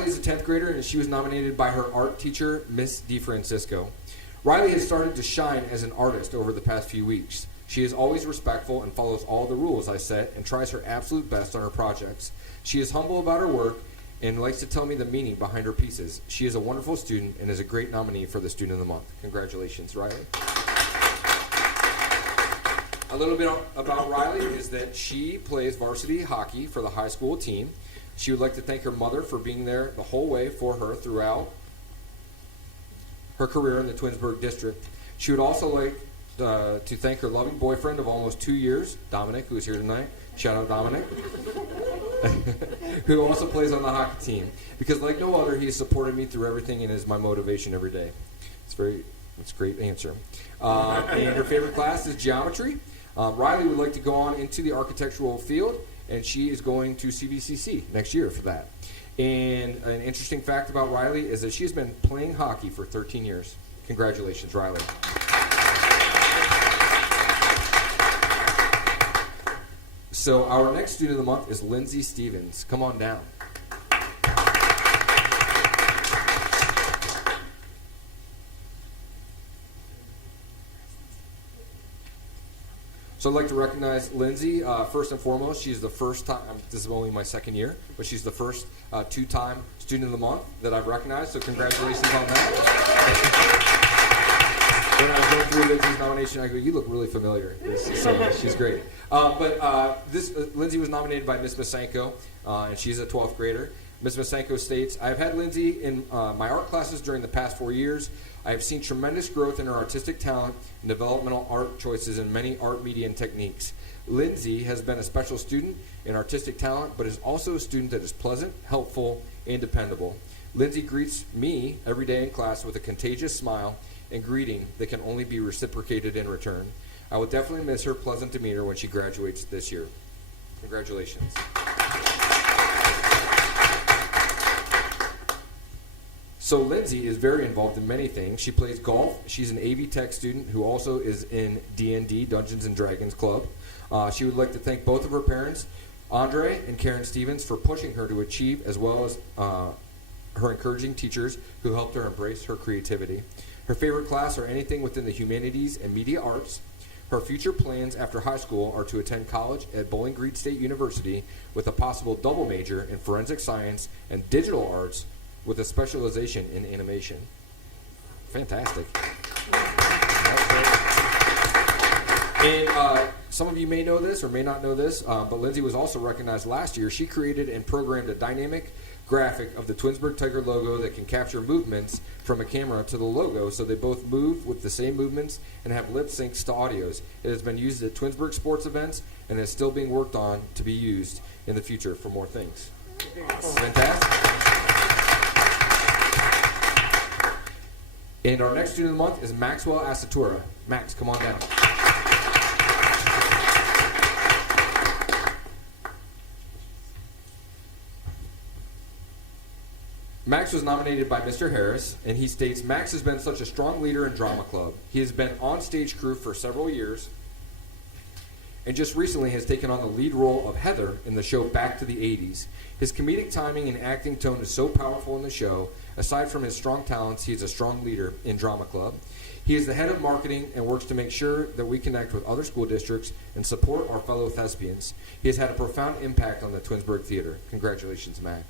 Riley is a 10th grader, and she was nominated by her art teacher, Miss DeFrancisco. Riley has started to shine as an artist over the past few weeks. She is always respectful and follows all the rules I set and tries her absolute best on her projects. She is humble about her work and likes to tell me the meaning behind her pieces. She is a wonderful student and is a great nominee for the Student of the Month. Congratulations, Riley. A little bit about Riley is that she plays varsity hockey for the high school team. She would like to thank her mother for being there the whole way for her throughout her career in the Twinsburg district. She would also like to thank her loving boyfriend of almost 2 years, Dominic, who is here tonight. Shout out Dominic. Who also plays on the hockey team. Because like no other, he has supported me through everything and is my motivation every day. It's a great answer. And her favorite class is geometry. Riley would like to go on into the architectural field, and she is going to CVCC next year for that. And an interesting fact about Riley is that she has been playing hockey for 13 years. Congratulations, Riley. So our next student of the month is Lindsay Stevens. Come on down. So I'd like to recognize Lindsay. First and foremost, she's the first time, this is only my second year, but she's the first two-time Student of the Month that I've recognized, so congratulations on that. When I was going through Lindsay's nomination, I go, you look really familiar. So she's great. Lindsay was nominated by Miss Masenko, and she's a 12th grader. Ms. Masenko states, I have had Lindsay in my art classes during the past 4 years. I have seen tremendous growth in her artistic talent and developmental art choices in many art, media, and techniques. Lindsay has been a special student in artistic talent, but is also a student that is pleasant, helpful, and dependable. Lindsay greets me every day in class with a contagious smile and greeting that can only be reciprocated in return. I will definitely miss her pleasant demeanor when she graduates this year. Congratulations. So Lindsay is very involved in many things. She plays golf. She's an AV Tech student who also is in D&D, Dungeons & Dragons Club. She would like to thank both of her parents, Andre and Karen Stevens, for pushing her to achieve, as well as her encouraging teachers who helped her embrace her creativity. Her favorite class are anything within the humanities and media arts. Her future plans after high school are to attend college at Bowling Green State University with a possible double major in forensic science and digital arts with a specialization in animation. Fantastic. And some of you may know this or may not know this, but Lindsay was also recognized last year. She created and programmed a dynamic graphic of the Twinsburg Tiger logo that can capture movements from a camera to the logo so they both move with the same movements and have lip syncs to audios. It has been used at Twinsburg sports events and is still being worked on to be used in the future for more things. Fantastic. And our next student of the month is Maxwell Asatura. Max, come on down. Max was nominated by Mr. Harris, and he states, Max has been such a strong leader in drama club. He has been on stage crew for several years, and just recently has taken on the lead role of Heather in the show Back to the 80s. His comedic timing and acting tone is so powerful in the show. Aside from his strong talents, he is a strong leader in drama club. He is the head of marketing and works to make sure that we connect with other school districts and support our fellow thespians. He has had a profound impact on the Twinsburg Theater. Congratulations, Max.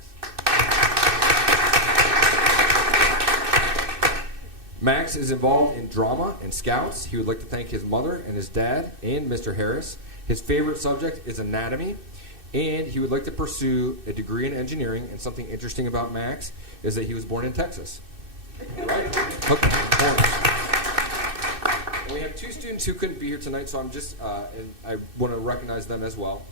Max is involved in drama and scouts. He would like to thank his mother and his dad and Mr. Harris. His favorite subject is anatomy, and he would like to pursue a degree in engineering. And something interesting about Max is that he was born in Texas. Right? And we have two students who couldn't be here tonight, so and I want to recognize them as well.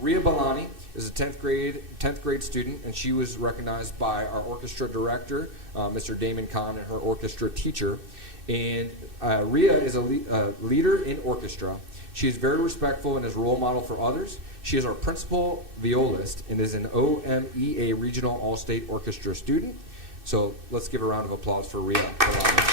Ria Balani is a 10th grade student, and she was recognized by our orchestra director, Mr. Damon Kahn, and her orchestra teacher. And Ria is a leader in orchestra. She is very respectful and is a role model for others. She is our principal violist and is an OMEA Regional All-State Orchestra student. So let's give a round of applause for Ria Balani.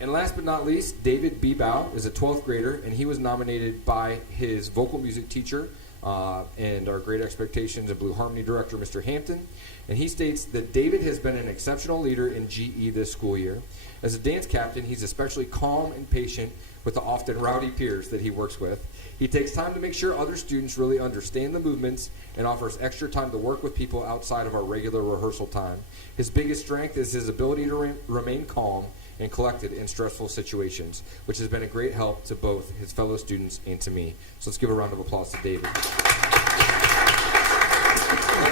And last but not least, David Bebow is a 12th grader, and he was nominated by his vocal music teacher, and our Great Expectations and Blue Harmony Director, Mr. Hampton. And he states that David has been an exceptional leader in GE this school year. As a dance captain, he's especially calm and patient with the often rowdy peers that he works with. He takes time to make sure other students really understand the movements and offers extra time to work with people outside of our regular rehearsal time. His biggest strength is his ability to remain calm and collected in stressful situations, which has been a great help to both his fellow students and to me. So let's give a round of applause to David.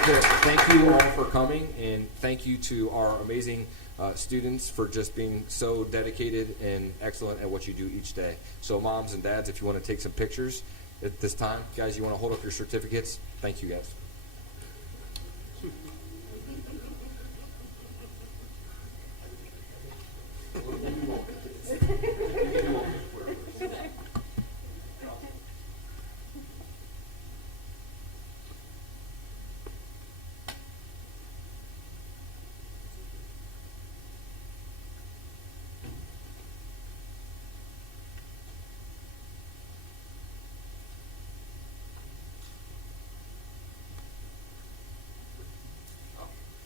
Thank you all for coming, and thank you to our amazing students for just being so dedicated and excellent at what you do each day. So moms and dads, if you want to take some pictures at this time, guys, you want to hold up your certificates? Thank you, guys.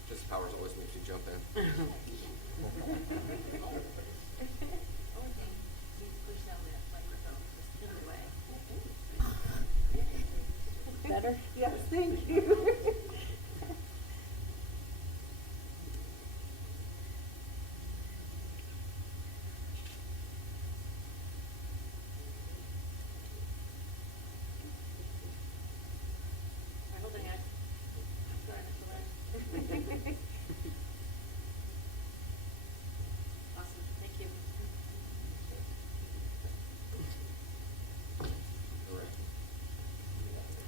Just Powers always makes you jump in. Better? Yes, thank you. Awesome. Thank you.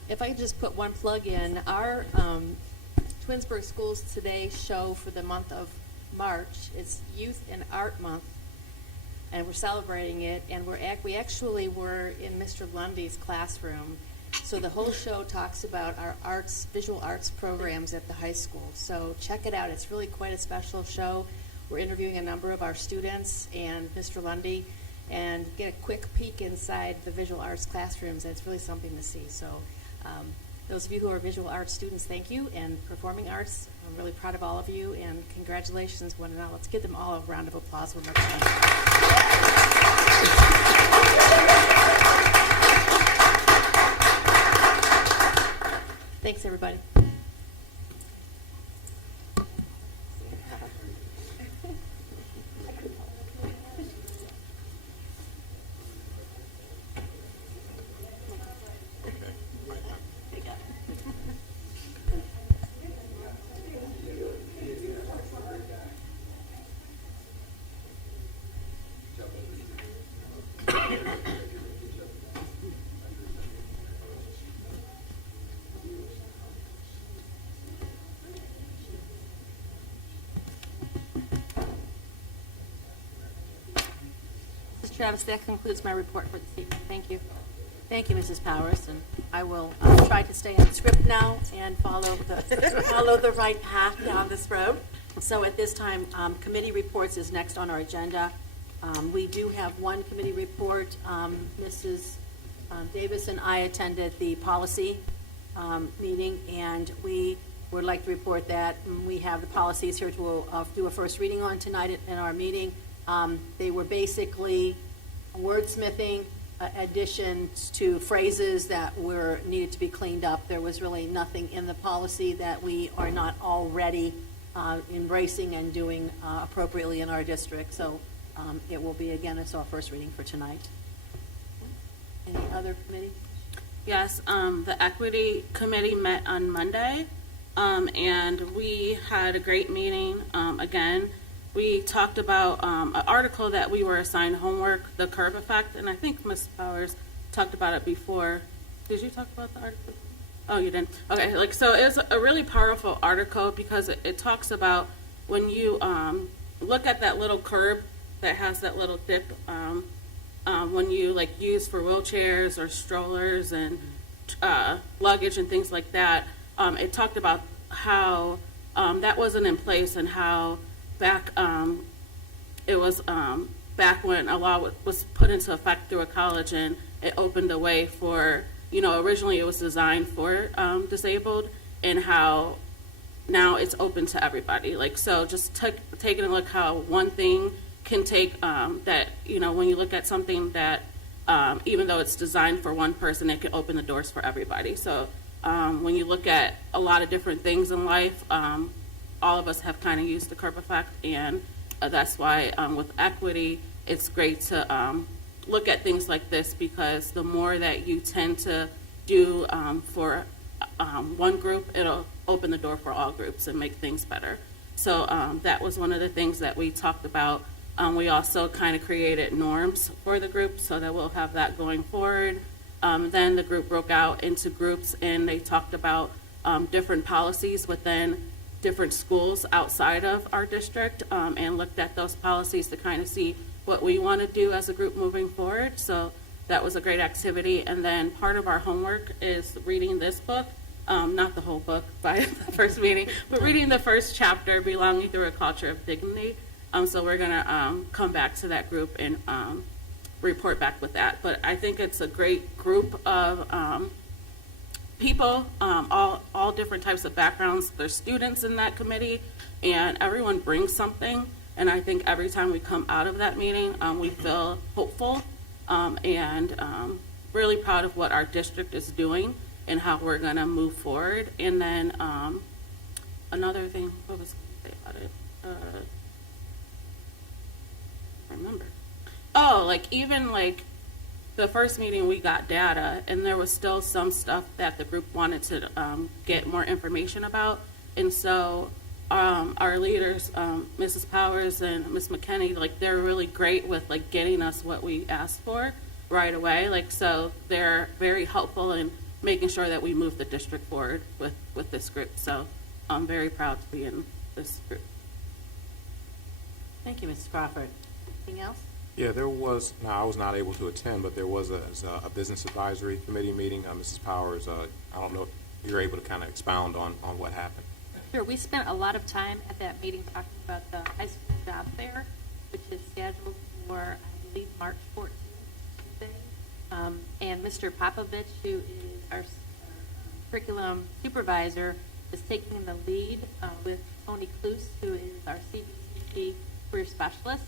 If I could just put one plug in, our Twinsburg Schools Today show for the month of March, it's Youth and Art Month, and we're celebrating it, and we actually were in Mr. Lundy's classroom. So the whole show talks about our visual arts programs at the high school. So check it out. It's really quite a special show. We're interviewing a number of our students and Mr. Lundy, and get a quick peek inside the visual arts classrooms. And it's really something to see. So those of you who are visual arts students, thank you. And performing arts, I'm really proud of all of you. And congratulations, one and all. Let's give them all a round of applause one more time. Thanks, everybody. Mr. Travis, that concludes my report for this evening. Thank you. Thank you, Mrs. Powers, and I will try to stay on script now and follow the right path down this road. So at this time, committee reports is next on our agenda. We do have one committee report. Mrs. Davis and I attended the policy meeting, and we would like to report that we have the policies here to do a first reading on tonight in our meeting. They were basically wordsmithing additions to phrases that needed to be cleaned up. There was really nothing in the policy that we are not already embracing and doing appropriately in our district. So it will be, again, it's our first reading for tonight. Any other committee? Yes, the Equity Committee met on Monday, and we had a great meeting. Again, we talked about an article that we were assigned homework, the curb effect, and I think Ms. Powers talked about it before. Did you talk about the article? Oh, you didn't? Okay, so it's a really powerful article because it talks about when you look at that little curb that has that little dip, when you use for wheelchairs or strollers and luggage and things like that, it talked about how that wasn't in place and how back it was back when a law was put into effect through a college, and it opened the way for originally it was designed for disabled, and how now it's open to everybody. Like, so just taking a look how one thing can take that, when you look at something that, even though it's designed for one person, it can open the doors for everybody. So when you look at a lot of different things in life, all of us have kind of used the curb effect, and that's why with equity, it's great to look at things like this, because the more that you tend to do for one group, it'll open the door for all groups and make things better. So that was one of the things that we talked about. We also kind of created norms for the group so that we'll have that going forward. Then the group broke out into groups, and they talked about different policies within different schools outside of our district, and looked at those policies to kind of see what we want to do as a group moving forward. So that was a great activity. And then part of our homework is reading this book, not the whole book by the first meeting, but reading the first chapter, Belonging Through a Culture of Dignity. So we're going to come back to that group and report back with that. But I think it's a great group of people, all different types of backgrounds. There's students in that committee, and everyone brings something. And I think every time we come out of that meeting, we feel hopeful and really proud of what our district is doing and how we're going to move forward. And then another thing, what was I going to say about it? I remember. Oh, even the first meeting, we got data, and there was still some stuff that the group wanted to get more information about. And so our leaders, Mrs. Powers and Ms. McKinney, they're really great with getting us what we asked for right away. So they're very helpful in making sure that we move the district forward with this group. So I'm very proud to be in this group. Thank you, Mrs. Crawford. Anything else? Yeah, there was, I was not able to attend, but there was a business advisory committee meeting. Mrs. Powers, I don't know if you're able to kind of expound on what happened. Sure. We spent a lot of time at that meeting talking about the high school job fair, which is scheduled for, I believe, March 14th, Tuesday. And Mr. Popovich, who is our curriculum supervisor, is taking the lead with Tony Klus, who is our CBCP career specialist.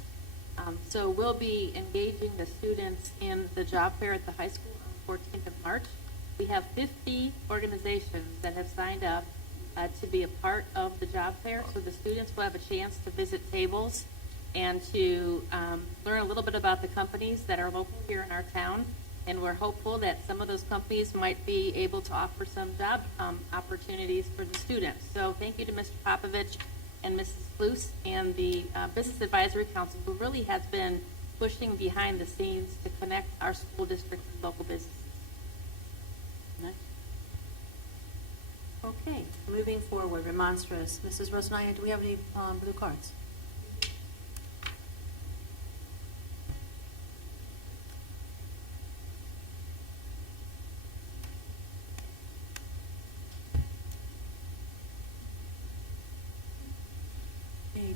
So we'll be engaging the students in the job fair at the high school on the 14th of March. We have 50 organizations that have signed up to be a part of the job fair. So the students will have a chance to visit tables and to learn a little bit about the companies that are local here in our town. And we're hopeful that some of those companies might be able to offer some job opportunities for the students. So thank you to Mr. Popovich and Mrs. Klus and the Business Advisory Council, who really has been pushing behind the scenes to connect our school district and local businesses. Next. Okay, moving forward, remonstrance. Mrs. Rosenaya, do we have any blue cards?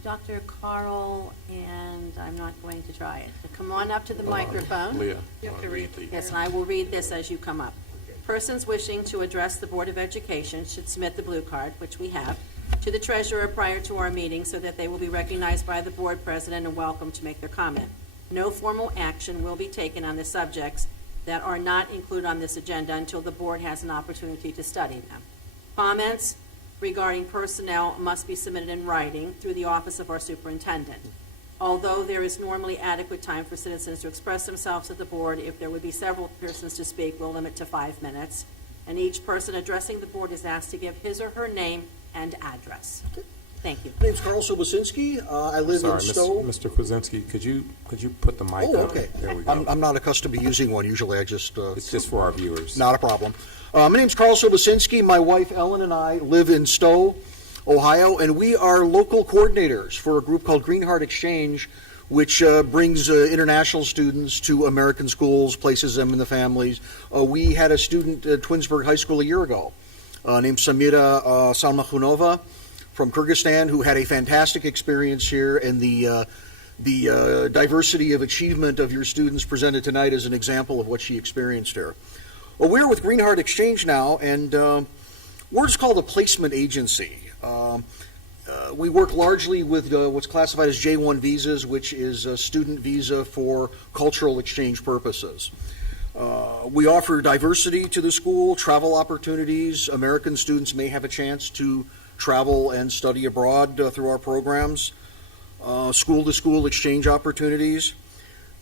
Dr. Carl, and I'm not going to try it. So come on up to the microphone. Leah, You have to read read. the- Yes, and I will read this as you come up. Persons wishing to address the Board of Education should submit the blue card, which we have, to the treasurer prior to our meeting so that they will be recognized by the board president and welcome to make their comment. No formal action will be taken on the subjects that are not included on this agenda until the board has an opportunity to study them. Comments regarding personnel must be submitted in writing through the office of our superintendent. Although there is normally adequate time for citizens to express themselves at the board, if there would be several persons to speak, we'll limit to 5 minutes. And each person addressing the board is asked to give his or her name and address. Thank you. My name's Carl Sobosinski. I live in Stowe. Mr. Kwasinski, could you put the mic Oh, up? okay. There we go. I'm not accustomed to using one. Usually I just... It's just for our viewers. Not a problem. My name's Carl Sobosinski. My wife Ellen and I live in Stowe, Ohio, and we are local coordinators for a group called Greenheart Exchange, which brings international students to American schools, places them in the families. We had a student at Twinsburg High School a year ago named Samira Salmakhunova from Kyrgyzstan, who had a fantastic experience here, and the diversity of achievement of your students presented tonight is an example of what she experienced here. Well, we're with Greenheart Exchange now, and we're just called a placement agency. We work largely with what's classified as J1 visas, which is a student visa for cultural exchange purposes. We offer diversity to the school, travel opportunities. American students may have a chance to travel and study abroad through our programs, school-to-school exchange opportunities.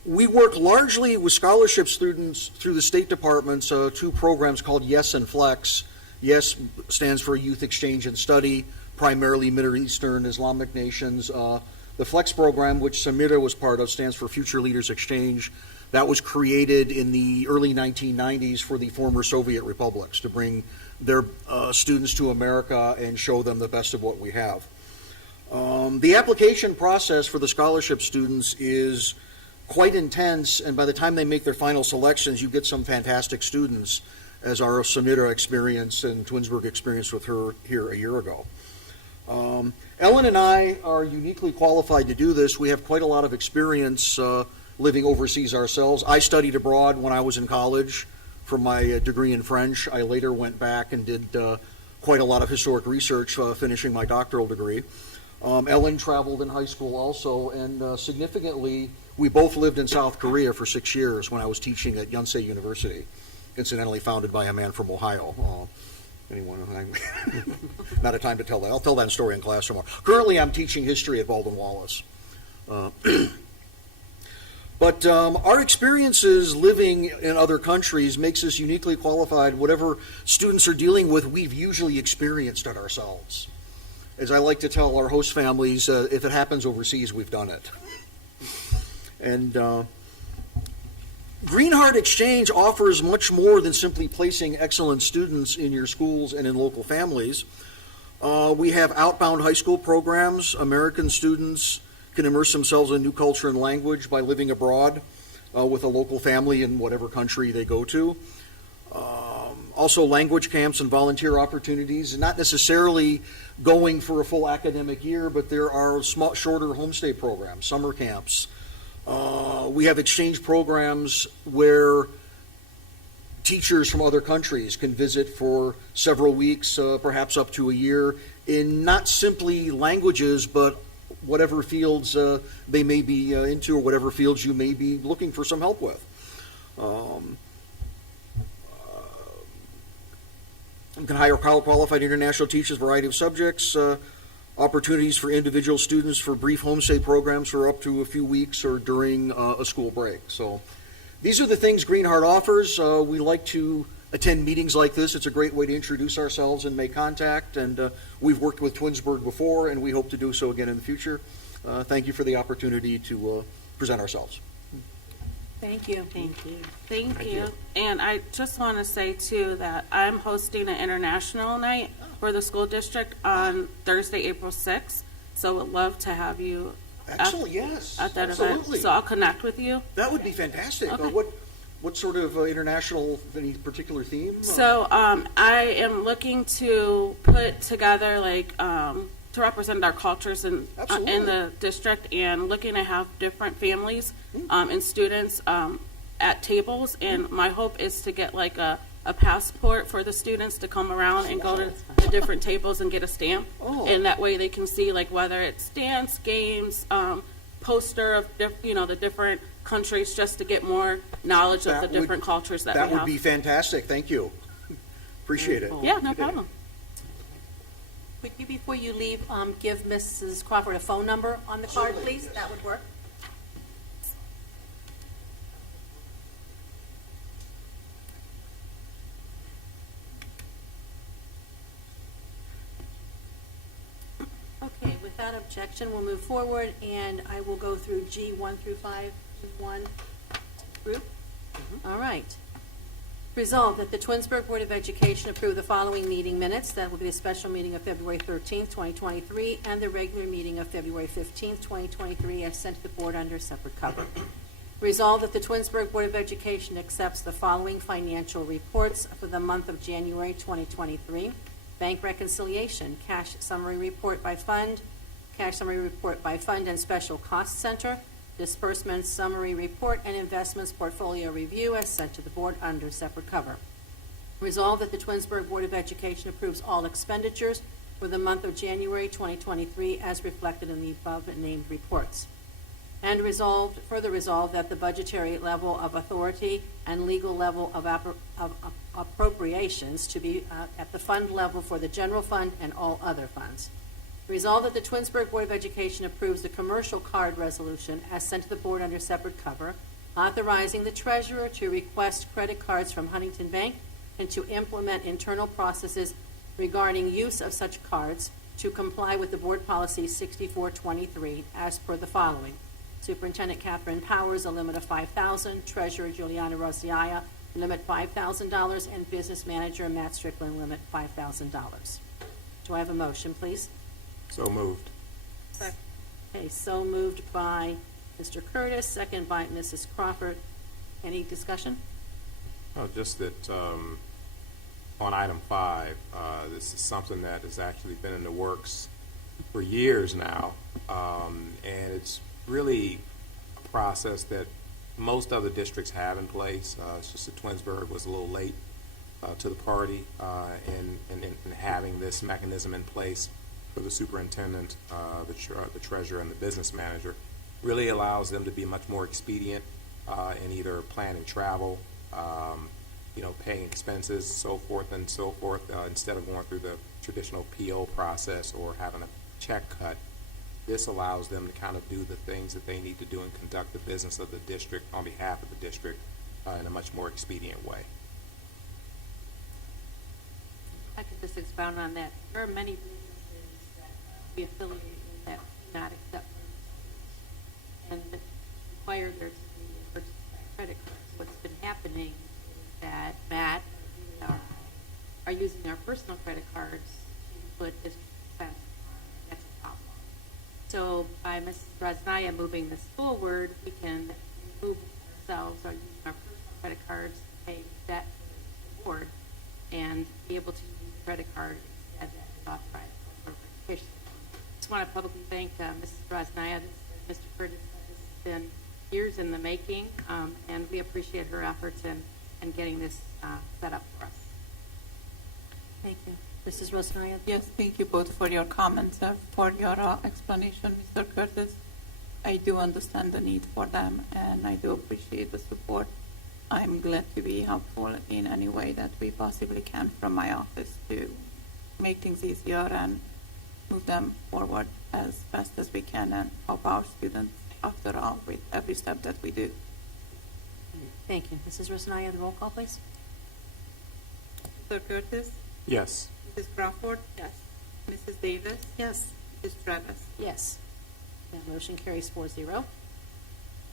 We work largely with scholarship students through the State Department's two programs called YES and FLEX. YES stands for Youth Exchange and Study, primarily Middle Eastern Islamic nations. The FLEX program, which Samira was part of, stands for Future Leaders Exchange. That was created in the early 1990s for the former Soviet republics to bring their students to America and show them the best of what we have. The application process for the scholarship students is quite intense, and by the time they make their final selections, you get some fantastic students, as our Samira experience and Twinsburg experienced with her here a year ago. Ellen and I are uniquely qualified to do this. We have quite a lot of experience living overseas ourselves. I studied abroad when I was in college for my degree in French. I later went back and did quite a lot of historic research, finishing my doctoral degree. Ellen traveled in high school also, and significantly, we both lived in South Korea for 6 years when I was teaching at Yonsei University, incidentally founded by a man from Ohio. Not a time to tell that. I'll tell that story in class tomorrow. Currently, I'm teaching history at Baldwin Wallace. But our experiences living in other countries makes us uniquely qualified. Whatever students are dealing with, we've usually experienced it ourselves. As I like to tell our host families, if it happens overseas, we've done it. And Greenheart Exchange offers much more than simply placing excellent students in your schools and in local families. We have outbound high school programs. American students can immerse themselves in new culture and language by living abroad with a local family in whatever country they go to. Also language camps and volunteer opportunities, not necessarily going for a full academic year, but there are shorter homestay programs, summer camps. We have exchange programs where teachers from other countries can visit for several weeks, perhaps up to a year, in not simply languages, but whatever fields they may be into, or whatever fields you may be looking for some help with. You can hire qualified international teachers, a variety of subjects, opportunities for individual students for brief homestay programs for up to a few weeks or during a school break. So these are the things Greenheart offers. We like to attend meetings like this. It's a great way to introduce ourselves and make contact. And we've worked with Twinsburg before, and we hope to do so again in the future. Thank you for the opportunity to present ourselves. Thank you. Thank you. Thank you. And I just want to say, too, that I'm hosting an international night for the school district on Thursday, April 6th. So would love to have you Excellent, yes. at that Absolutely. event. So I'll connect with you. That would be fantastic. Okay. What sort of international, any particular theme? So I am looking to put together to represent our cultures in the district, and looking to have different families and students at tables. And my hope is to get a passport for the students to come around and go to the different tables and get a stamp. And that way they can see whether it's dance, games, poster of the different countries, just to get more knowledge of the different cultures that we have. That would be fantastic. Thank you. Appreciate it. Yeah, no problem. Would you, before you leave, give Mrs. Crawford a phone number on the card, please? That would work. Okay, without objection, we'll move forward, and I will go through G1 through 5 in one group. All right. Resolved that the Twinsburg Board of Education approve the following meeting minutes. That will be the special meeting of February 13th, 2023, and the regular meeting of February 15th, 2023, as sent to the board under separate cover. Resolved that the Twinsburg Board of Education accepts the following financial reports for the month of January 2023. Bank reconciliation, cash summary report by fund, cash summary report by fund and special cost center, disbursements summary report, and investments portfolio review as sent to the board under separate cover. Resolved that the Twinsburg Board of Education approves all expenditures for the month of January 2023 as reflected in the above-named reports. And further resolved that the budgetary level of authority and legal level of appropriations to be at the fund level for the general fund and all other funds. Resolved that the Twinsburg Board of Education approves the commercial card resolution as sent to the board under separate cover, authorizing the treasurer to request credit cards from Huntington Bank and to implement internal processes regarding use of such cards to comply with the board policy 6423 as per the following. Superintendent Catherine Powers, a limit of $5,000. Treasurer Juliana Rosiaya, limit $5,000. And Business Manager Matt Strickland, limit $5,000. Do I have a motion, please? So moved. Okay, so moved by Mr. Curtis, second by Mrs. Crawford. Any discussion? Oh, just that on item 5, this is something that has actually been in the works for years now, and it's really a process that most other districts have in place. It's just that Twinsburg was a little late to the party in having this mechanism in place for the superintendent, the treasurer, and the business manager. Really allows them to be much more expedient in either planning travel, paying expenses, so forth, instead of going through the traditional PO process or having a check cut. This allows them to kind of do the things that they need to do and conduct the business of the district on behalf of the district in a much more expedient way. I could just expound on that. There are many businesses that we affiliate with that do not accept and require there to be a purchase by credit cards. What's been happening is that Matt are using our personal credit cards to put this expense on. That's a problem. So by Mrs. Rosnaya moving this forward, we can remove ourselves or use our personal credit cards to pay debt to the board and be able to use the credit card instead that is authorized for education. Just want to publicly thank Mrs. Rosnaya, Mr. Curtis. This has been years in the making, and we appreciate her efforts in getting this set up for us. Thank you. Mrs. Rosnaya? Yes, thank you both for your comments, for your explanation, Mr. Curtis. I do understand the need for them, and I do appreciate the support. I'm glad to be helpful in any way that we possibly can from my office to make things easier and move them forward as best as we can and help our students after all with every step that we do. Thank you. Mrs. Rosnaya, the roll call, please. Mr. Curtis? Yes. Mrs. Crawford? Yes. Mrs. Davis? Yes. Mrs. Travis? Yes. That motion carries 4-0.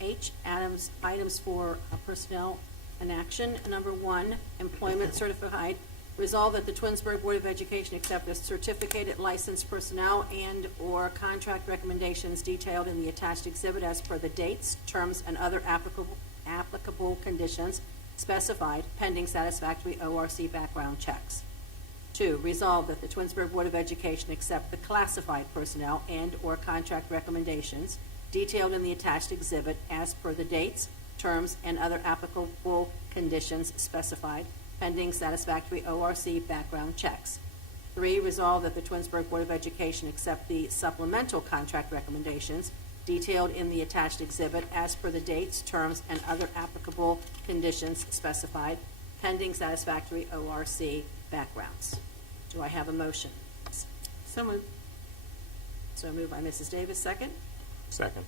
H, items for personnel and action. Number 1, employment certified. Resolve that the Twinsburg Board of Education accept the certificated licensed personnel and or contract recommendations detailed in the attached exhibit as per the dates, terms, and other applicable conditions specified pending satisfactory ORC background checks. 2, resolve that the Twinsburg Board of Education accept the classified personnel and or contract recommendations detailed in the attached exhibit as per the dates, terms, and other applicable conditions specified pending satisfactory ORC background checks. 3, resolve that the Twinsburg Board of Education accept the supplemental contract recommendations detailed in the attached exhibit as per the dates, terms, and other applicable conditions specified pending satisfactory ORC backgrounds. Do I have a motion? So moved. So moved by Mrs. Davis, second. Second.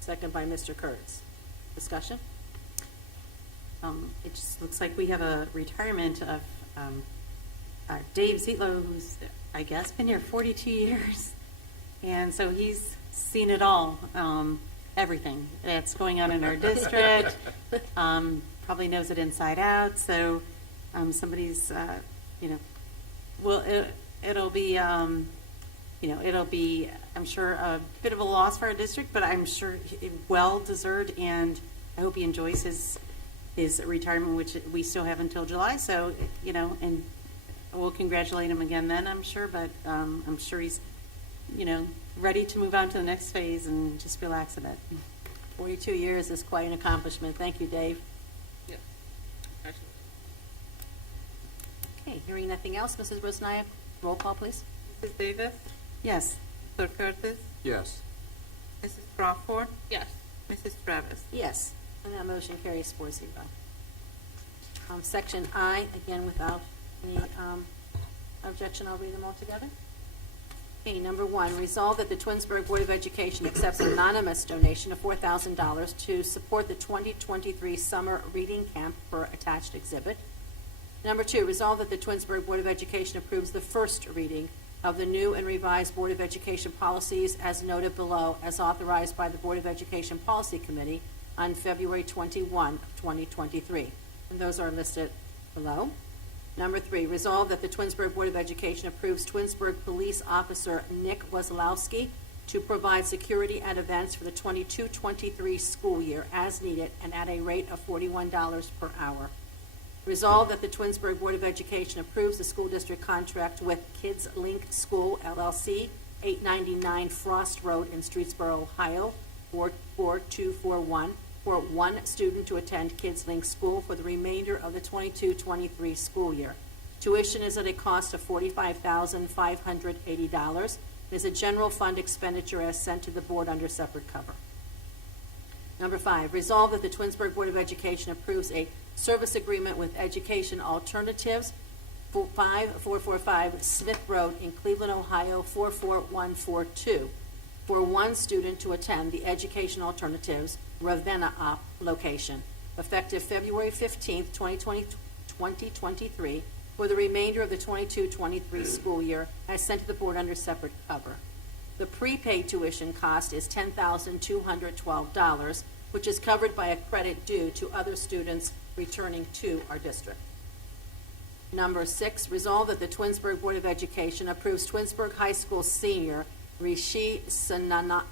Second by Mr. Kurtz. Discussion? It just looks like we have a retirement of Dave Zietlow, who's, I guess, been here 42 years. And so he's seen it all, everything that's going on in our district, probably knows it inside out. So somebody's, it'll be, it'll be, I'm sure, a bit of a loss for our district, but I'm sure well-deserved, and I hope he enjoys his retirement, which we still have until July. So, and we'll congratulate him again then, I'm sure, but I'm sure he's, ready to move on to the next phase and just relax a bit. 42 years is quite an accomplishment. Thank you, Dave. Yeah. Excellent. Okay, hearing nothing else, Mrs. Rosnaya, roll call, please. Mrs. Davis, Yes. Mr. Curtis, Yes. Mrs. Crawford, Yes. Mrs. Travis. Yes, and that motion carries 4-0. Section I, again without any objection, I'll read them all together. Okay, number 1, resolve that the Twinsburg Board of Education accepts an anonymous donation of $4,000 to support the 2023 Summer Reading Camp per attached exhibit. Number 2, resolve that the Twinsburg Board of Education approves the first reading of the new and revised Board of Education policies as noted below, as authorized by the Board of Education Policy Committee on February 21 of 2023. And those are listed below. Number 3, resolve that the Twinsburg Board of Education approves Twinsburg Police Officer Nick Wazlowski to provide security at events for the 22-23 school year as needed and at a rate of $41 per hour. Resolve that the Twinsburg Board of Education approves the school district contract with Kids Link School, LLC, 899 Frost Road in Streetsboro, Ohio, 44241, for one student to attend Kids Link School for the remainder of the 22-23 school year. Tuition is at a cost of $45,580. It is a general fund expenditure as sent to the board under separate cover. Number 5, resolve that the Twinsburg Board of Education approves a service agreement with Education Alternatives, 5445 Smith Road in Cleveland, Ohio, 44142, for one student to attend the Education Alternatives Ravenna location, effective February 15th, 2023, for the remainder of the 22-23 school year, as sent to the board under separate cover. The prepaid tuition cost is $10,212, which is covered by a credit due to other students returning to our district. Number 6, resolve that the Twinsburg Board of Education approves Twinsburg High School senior Rishi Sonani.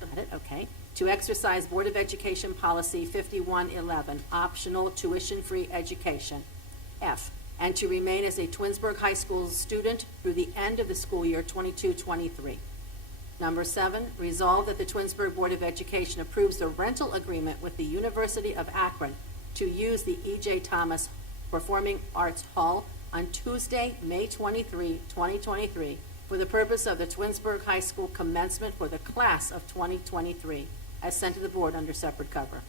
Got it? Okay. To exercise Board of Education Policy 5111, optional tuition-free education. F, and to remain as a Twinsburg High School student through the end of the school year 22-23. Number 7, resolve that the Twinsburg Board of Education approves the rental agreement with the University of Akron to use the E.J. Thomas Performing Arts Hall on Tuesday, May 23, 2023, for the purpose of the Twinsburg High School commencement for the class of 2023, as sent to the board under separate cover.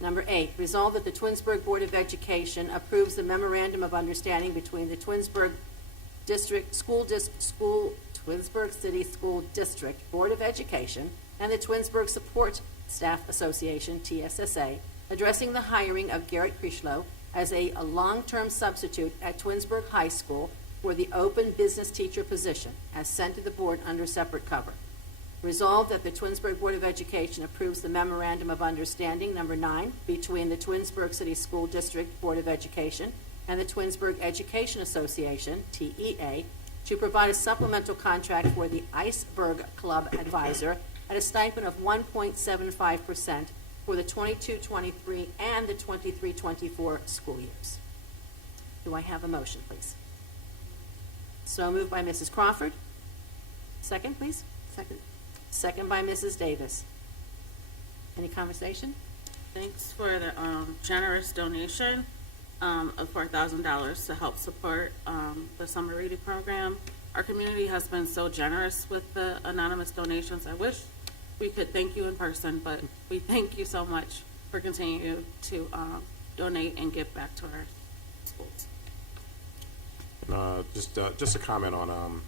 Number 8, resolve that the Twinsburg Board of Education approves the memorandum of understanding between the Twinsburg Twinsburg City School District Board of Education and the Twinsburg Support Staff Association, TSSA, addressing the hiring of Garrett Krishlow as a long-term substitute at Twinsburg High School for the open business teacher position, as sent to the board under separate cover. Resolved that the Twinsburg Board of Education approves the memorandum of understanding, number 9, between the Twinsburg City School District Board of Education and the Twinsburg Education Association, TEA, to provide a supplemental contract for the Iceberg Club advisor at a stipend of 1.75% for the 22-23 and the 23-24 school years. Do I have a motion, please? So moved by Mrs. Crawford. Second, please. Second by Mrs. Davis. Any conversation? Thanks for the generous donation of $4,000 to help support the summer reading program. Our community has been so generous with the anonymous donations. I wish we could thank you in person, but we thank you so much for continuing to donate and give back to our schools. Just a comment on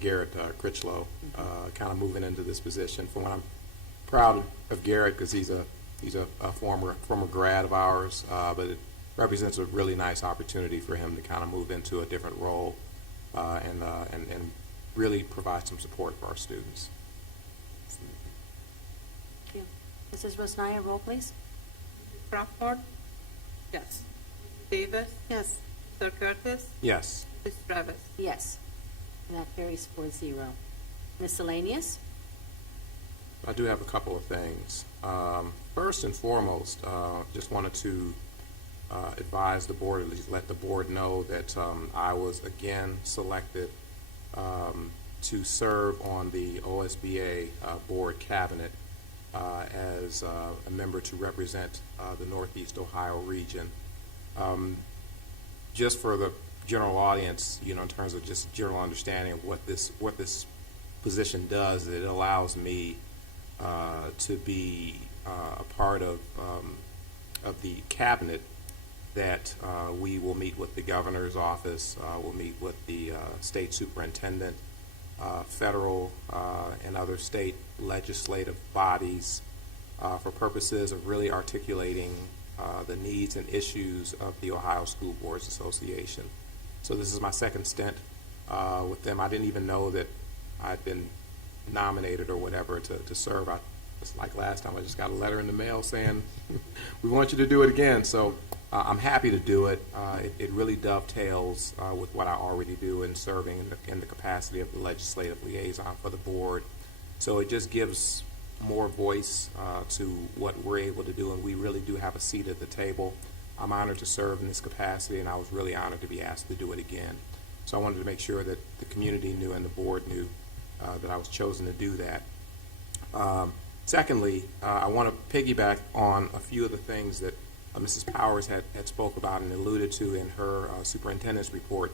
Garrett Critchlow, kind of moving into this position. For one, I'm proud of Garrett because he's a former grad of ours, but it represents a really nice opportunity for him to kind of move into a different role and really provide some support for our students. Thank you. Mrs. Rosnaya, roll please. Crawford, Yes. Davis, Yes. Mr. Curtis, Yes. Mrs. Travis. Yes. And that carries 4-0. Miscellaneous? I do have a couple of things. First and foremost, just wanted to advise the board, at least let the board know that I was again selected to serve on the OSBA board cabinet as a member to represent the Northeast Ohio region. Just for the general audience, in terms of just general understanding of what this position does, it allows me to be a part of the cabinet that we will meet with the governor's office, we'll meet with the state superintendent, federal and other state legislative bodies for purposes of really articulating the needs and issues of the Ohio School Boards Association. So this is my second stint with them. I didn't even know that I'd been nominated or whatever to serve. It's like last time, I just got a letter in the mail saying, we want you to do it again. So I'm happy to do it. It really dovetails with what I already do in serving in the capacity of the legislative liaison for the board. So it just gives more voice to what we're able to do, and we really do have a seat at the table. I'm honored to serve in this capacity, and I was really honored to be asked to do it again. So I wanted to make sure that the community knew and the board knew that I was chosen to do that. Secondly, I want to piggyback on a few of the things that Mrs. Powers had spoke about and alluded to in her superintendent's report.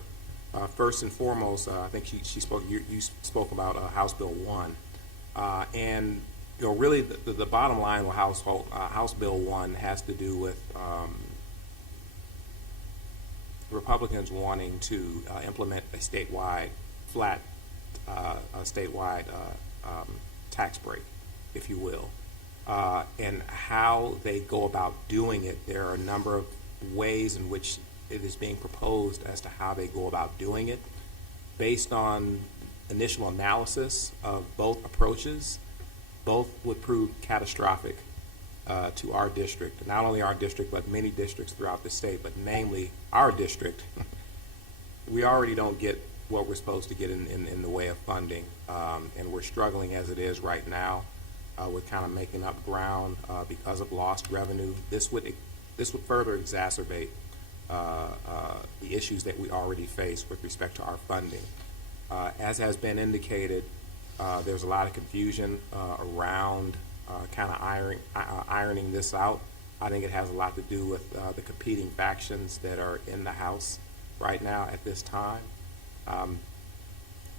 First and foremost, I think she spoke. You spoke about House Bill 1, and really the bottom line with House Bill 1 has to do with Republicans wanting to implement a statewide tax break, if you will. And how they go about doing it, there are a number of ways in which it is being proposed as to how they go about doing it. Based on initial analysis of both approaches, both would prove catastrophic to our district. Not only our district, but many districts throughout the state, but namely our district. We already don't get what we're supposed to get in the way of funding, and we're struggling as it is right now. With kind of making up ground because of lost revenue. This would further exacerbate the issues that we already face with respect to our funding. As has been indicated, there's a lot of confusion around kind of ironing this out. I think it has a lot to do with the competing factions that are in the House right now at this time.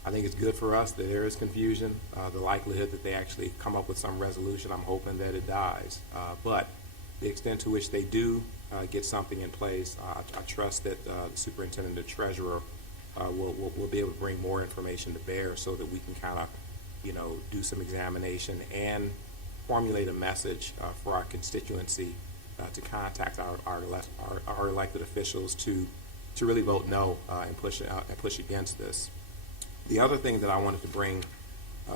I think it's good for us that there is confusion. The likelihood that they actually come up with some resolution, I'm hoping that it dies. But the extent to which they do get something in place, I trust that the superintendent and the treasurer will be able to bring more information to bear so that we can kind of, do some examination and formulate a message for our constituency to contact our elected officials to really vote no and push against this. The other thing that I wanted to bring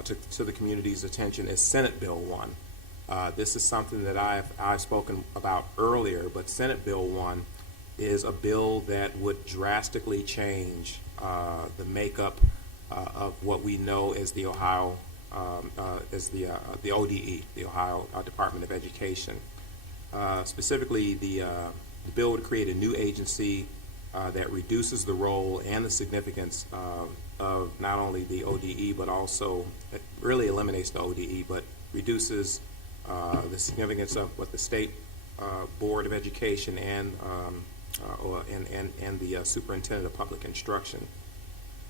to the community's attention is Senate Bill 1. This is something that I've spoken about earlier, but Senate Bill 1 is a bill that would drastically change the makeup of what we know as the Ohio, the ODE, the Ohio Department of Education. Specifically, the bill would create a new agency that reduces the role and the significance of not only the ODE, but also it really eliminates the ODE, but reduces the significance of what the State Board of Education and the Superintendent of Public Instruction.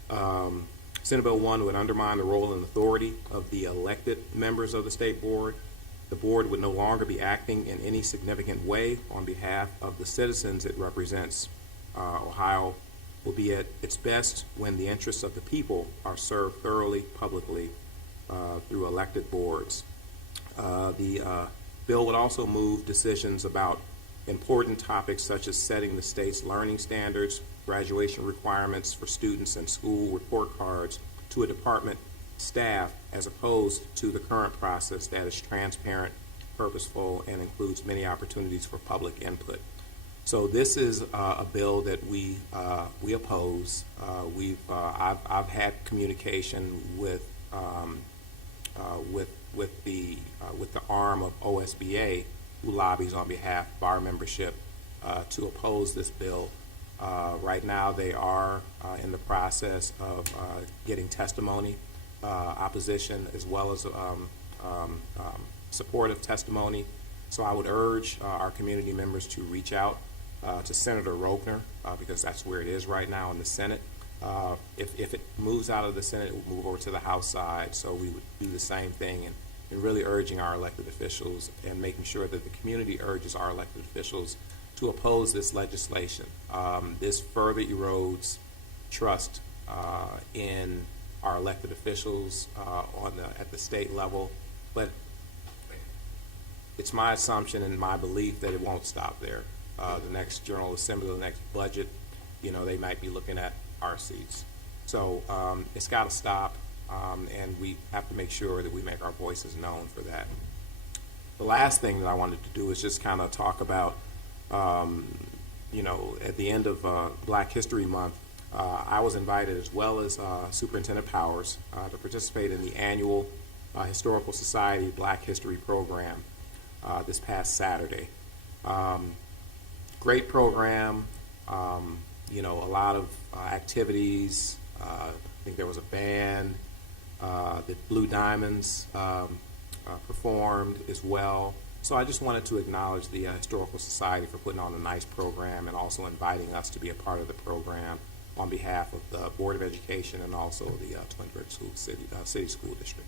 Senate Bill 1 would undermine the role and authority of the elected members of the State Board. The board would no longer be acting in any significant way on behalf of the citizens it represents. Ohio will be at its best when the interests of the people are served thoroughly, publicly, through elected boards. The bill would also move decisions about important topics such as setting the state's learning standards, graduation requirements for students, and school report cards to a department staff as opposed to the current process that is transparent, purposeful, and includes many opportunities for public input. So this is a bill that we oppose. I've had communication with the arm of OSBA, who lobbies on behalf of our membership to oppose this bill. Right now, they are in the process of getting testimony, opposition, as well as supportive testimony. So I would urge our community members to reach out to Senator Rogner because that's where it is right now in the Senate. If it moves out of the Senate, it will move over to the House side. So we would do the same thing and really urging our elected officials and making sure that the community urges our elected officials to oppose this legislation. This further erodes trust in our elected officials at the state level, but it's my assumption and my belief that it won't stop there. The next General Assembly, the next budget, they might be looking at our seats. So it's got to stop, and we have to make sure that we make our voices known for that. The last thing that I wanted to do is just kind of talk about, at the end of Black History Month, I was invited, as well as Superintendent Powers, to participate in the annual Historical Society Black History Program this past Saturday. Great program, a lot of activities. I think there was a band. The Blue Diamonds performed as well. So I just wanted to acknowledge the Historical Society for putting on a nice program and also inviting us to be a part of the program on behalf of the Board of Education and also the Twinsburg City School District.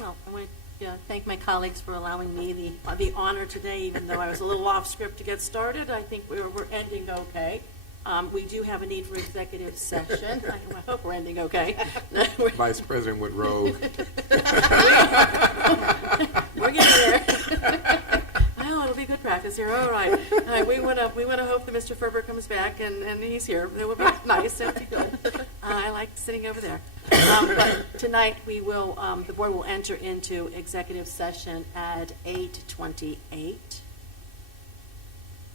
Well, I want to thank my colleagues for allowing me the honor today, even though I was a little off script to get started. I think we're ending okay. We do have a need for executive session. I hope we're ending okay. Vice President Woodrow. We're getting there. Well, it'll be good practice here. All right. We want to hope that Mr. Ferber comes back and he's here. It will be nice and be good. I like sitting over there. But tonight we will. The board will enter into executive session at 8:28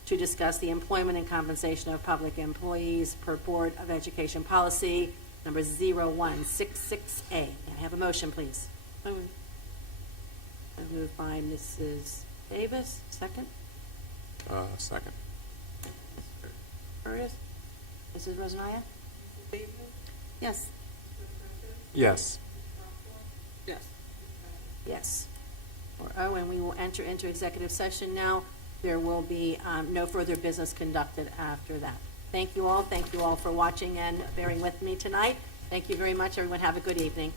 to discuss the employment and compensation of public employees per Board of Education policy number 0166A. May I have a motion, please? Moved by Mrs. Davis. Second? Second. Curtis? Mrs. Rosanaya? Yes. Yes. Yes. Yes. And we will enter into executive session now. There will be no further business conducted after that. Thank you all. Thank you all for watching and bearing with me tonight. Thank you very much, everyone. Have a good evening.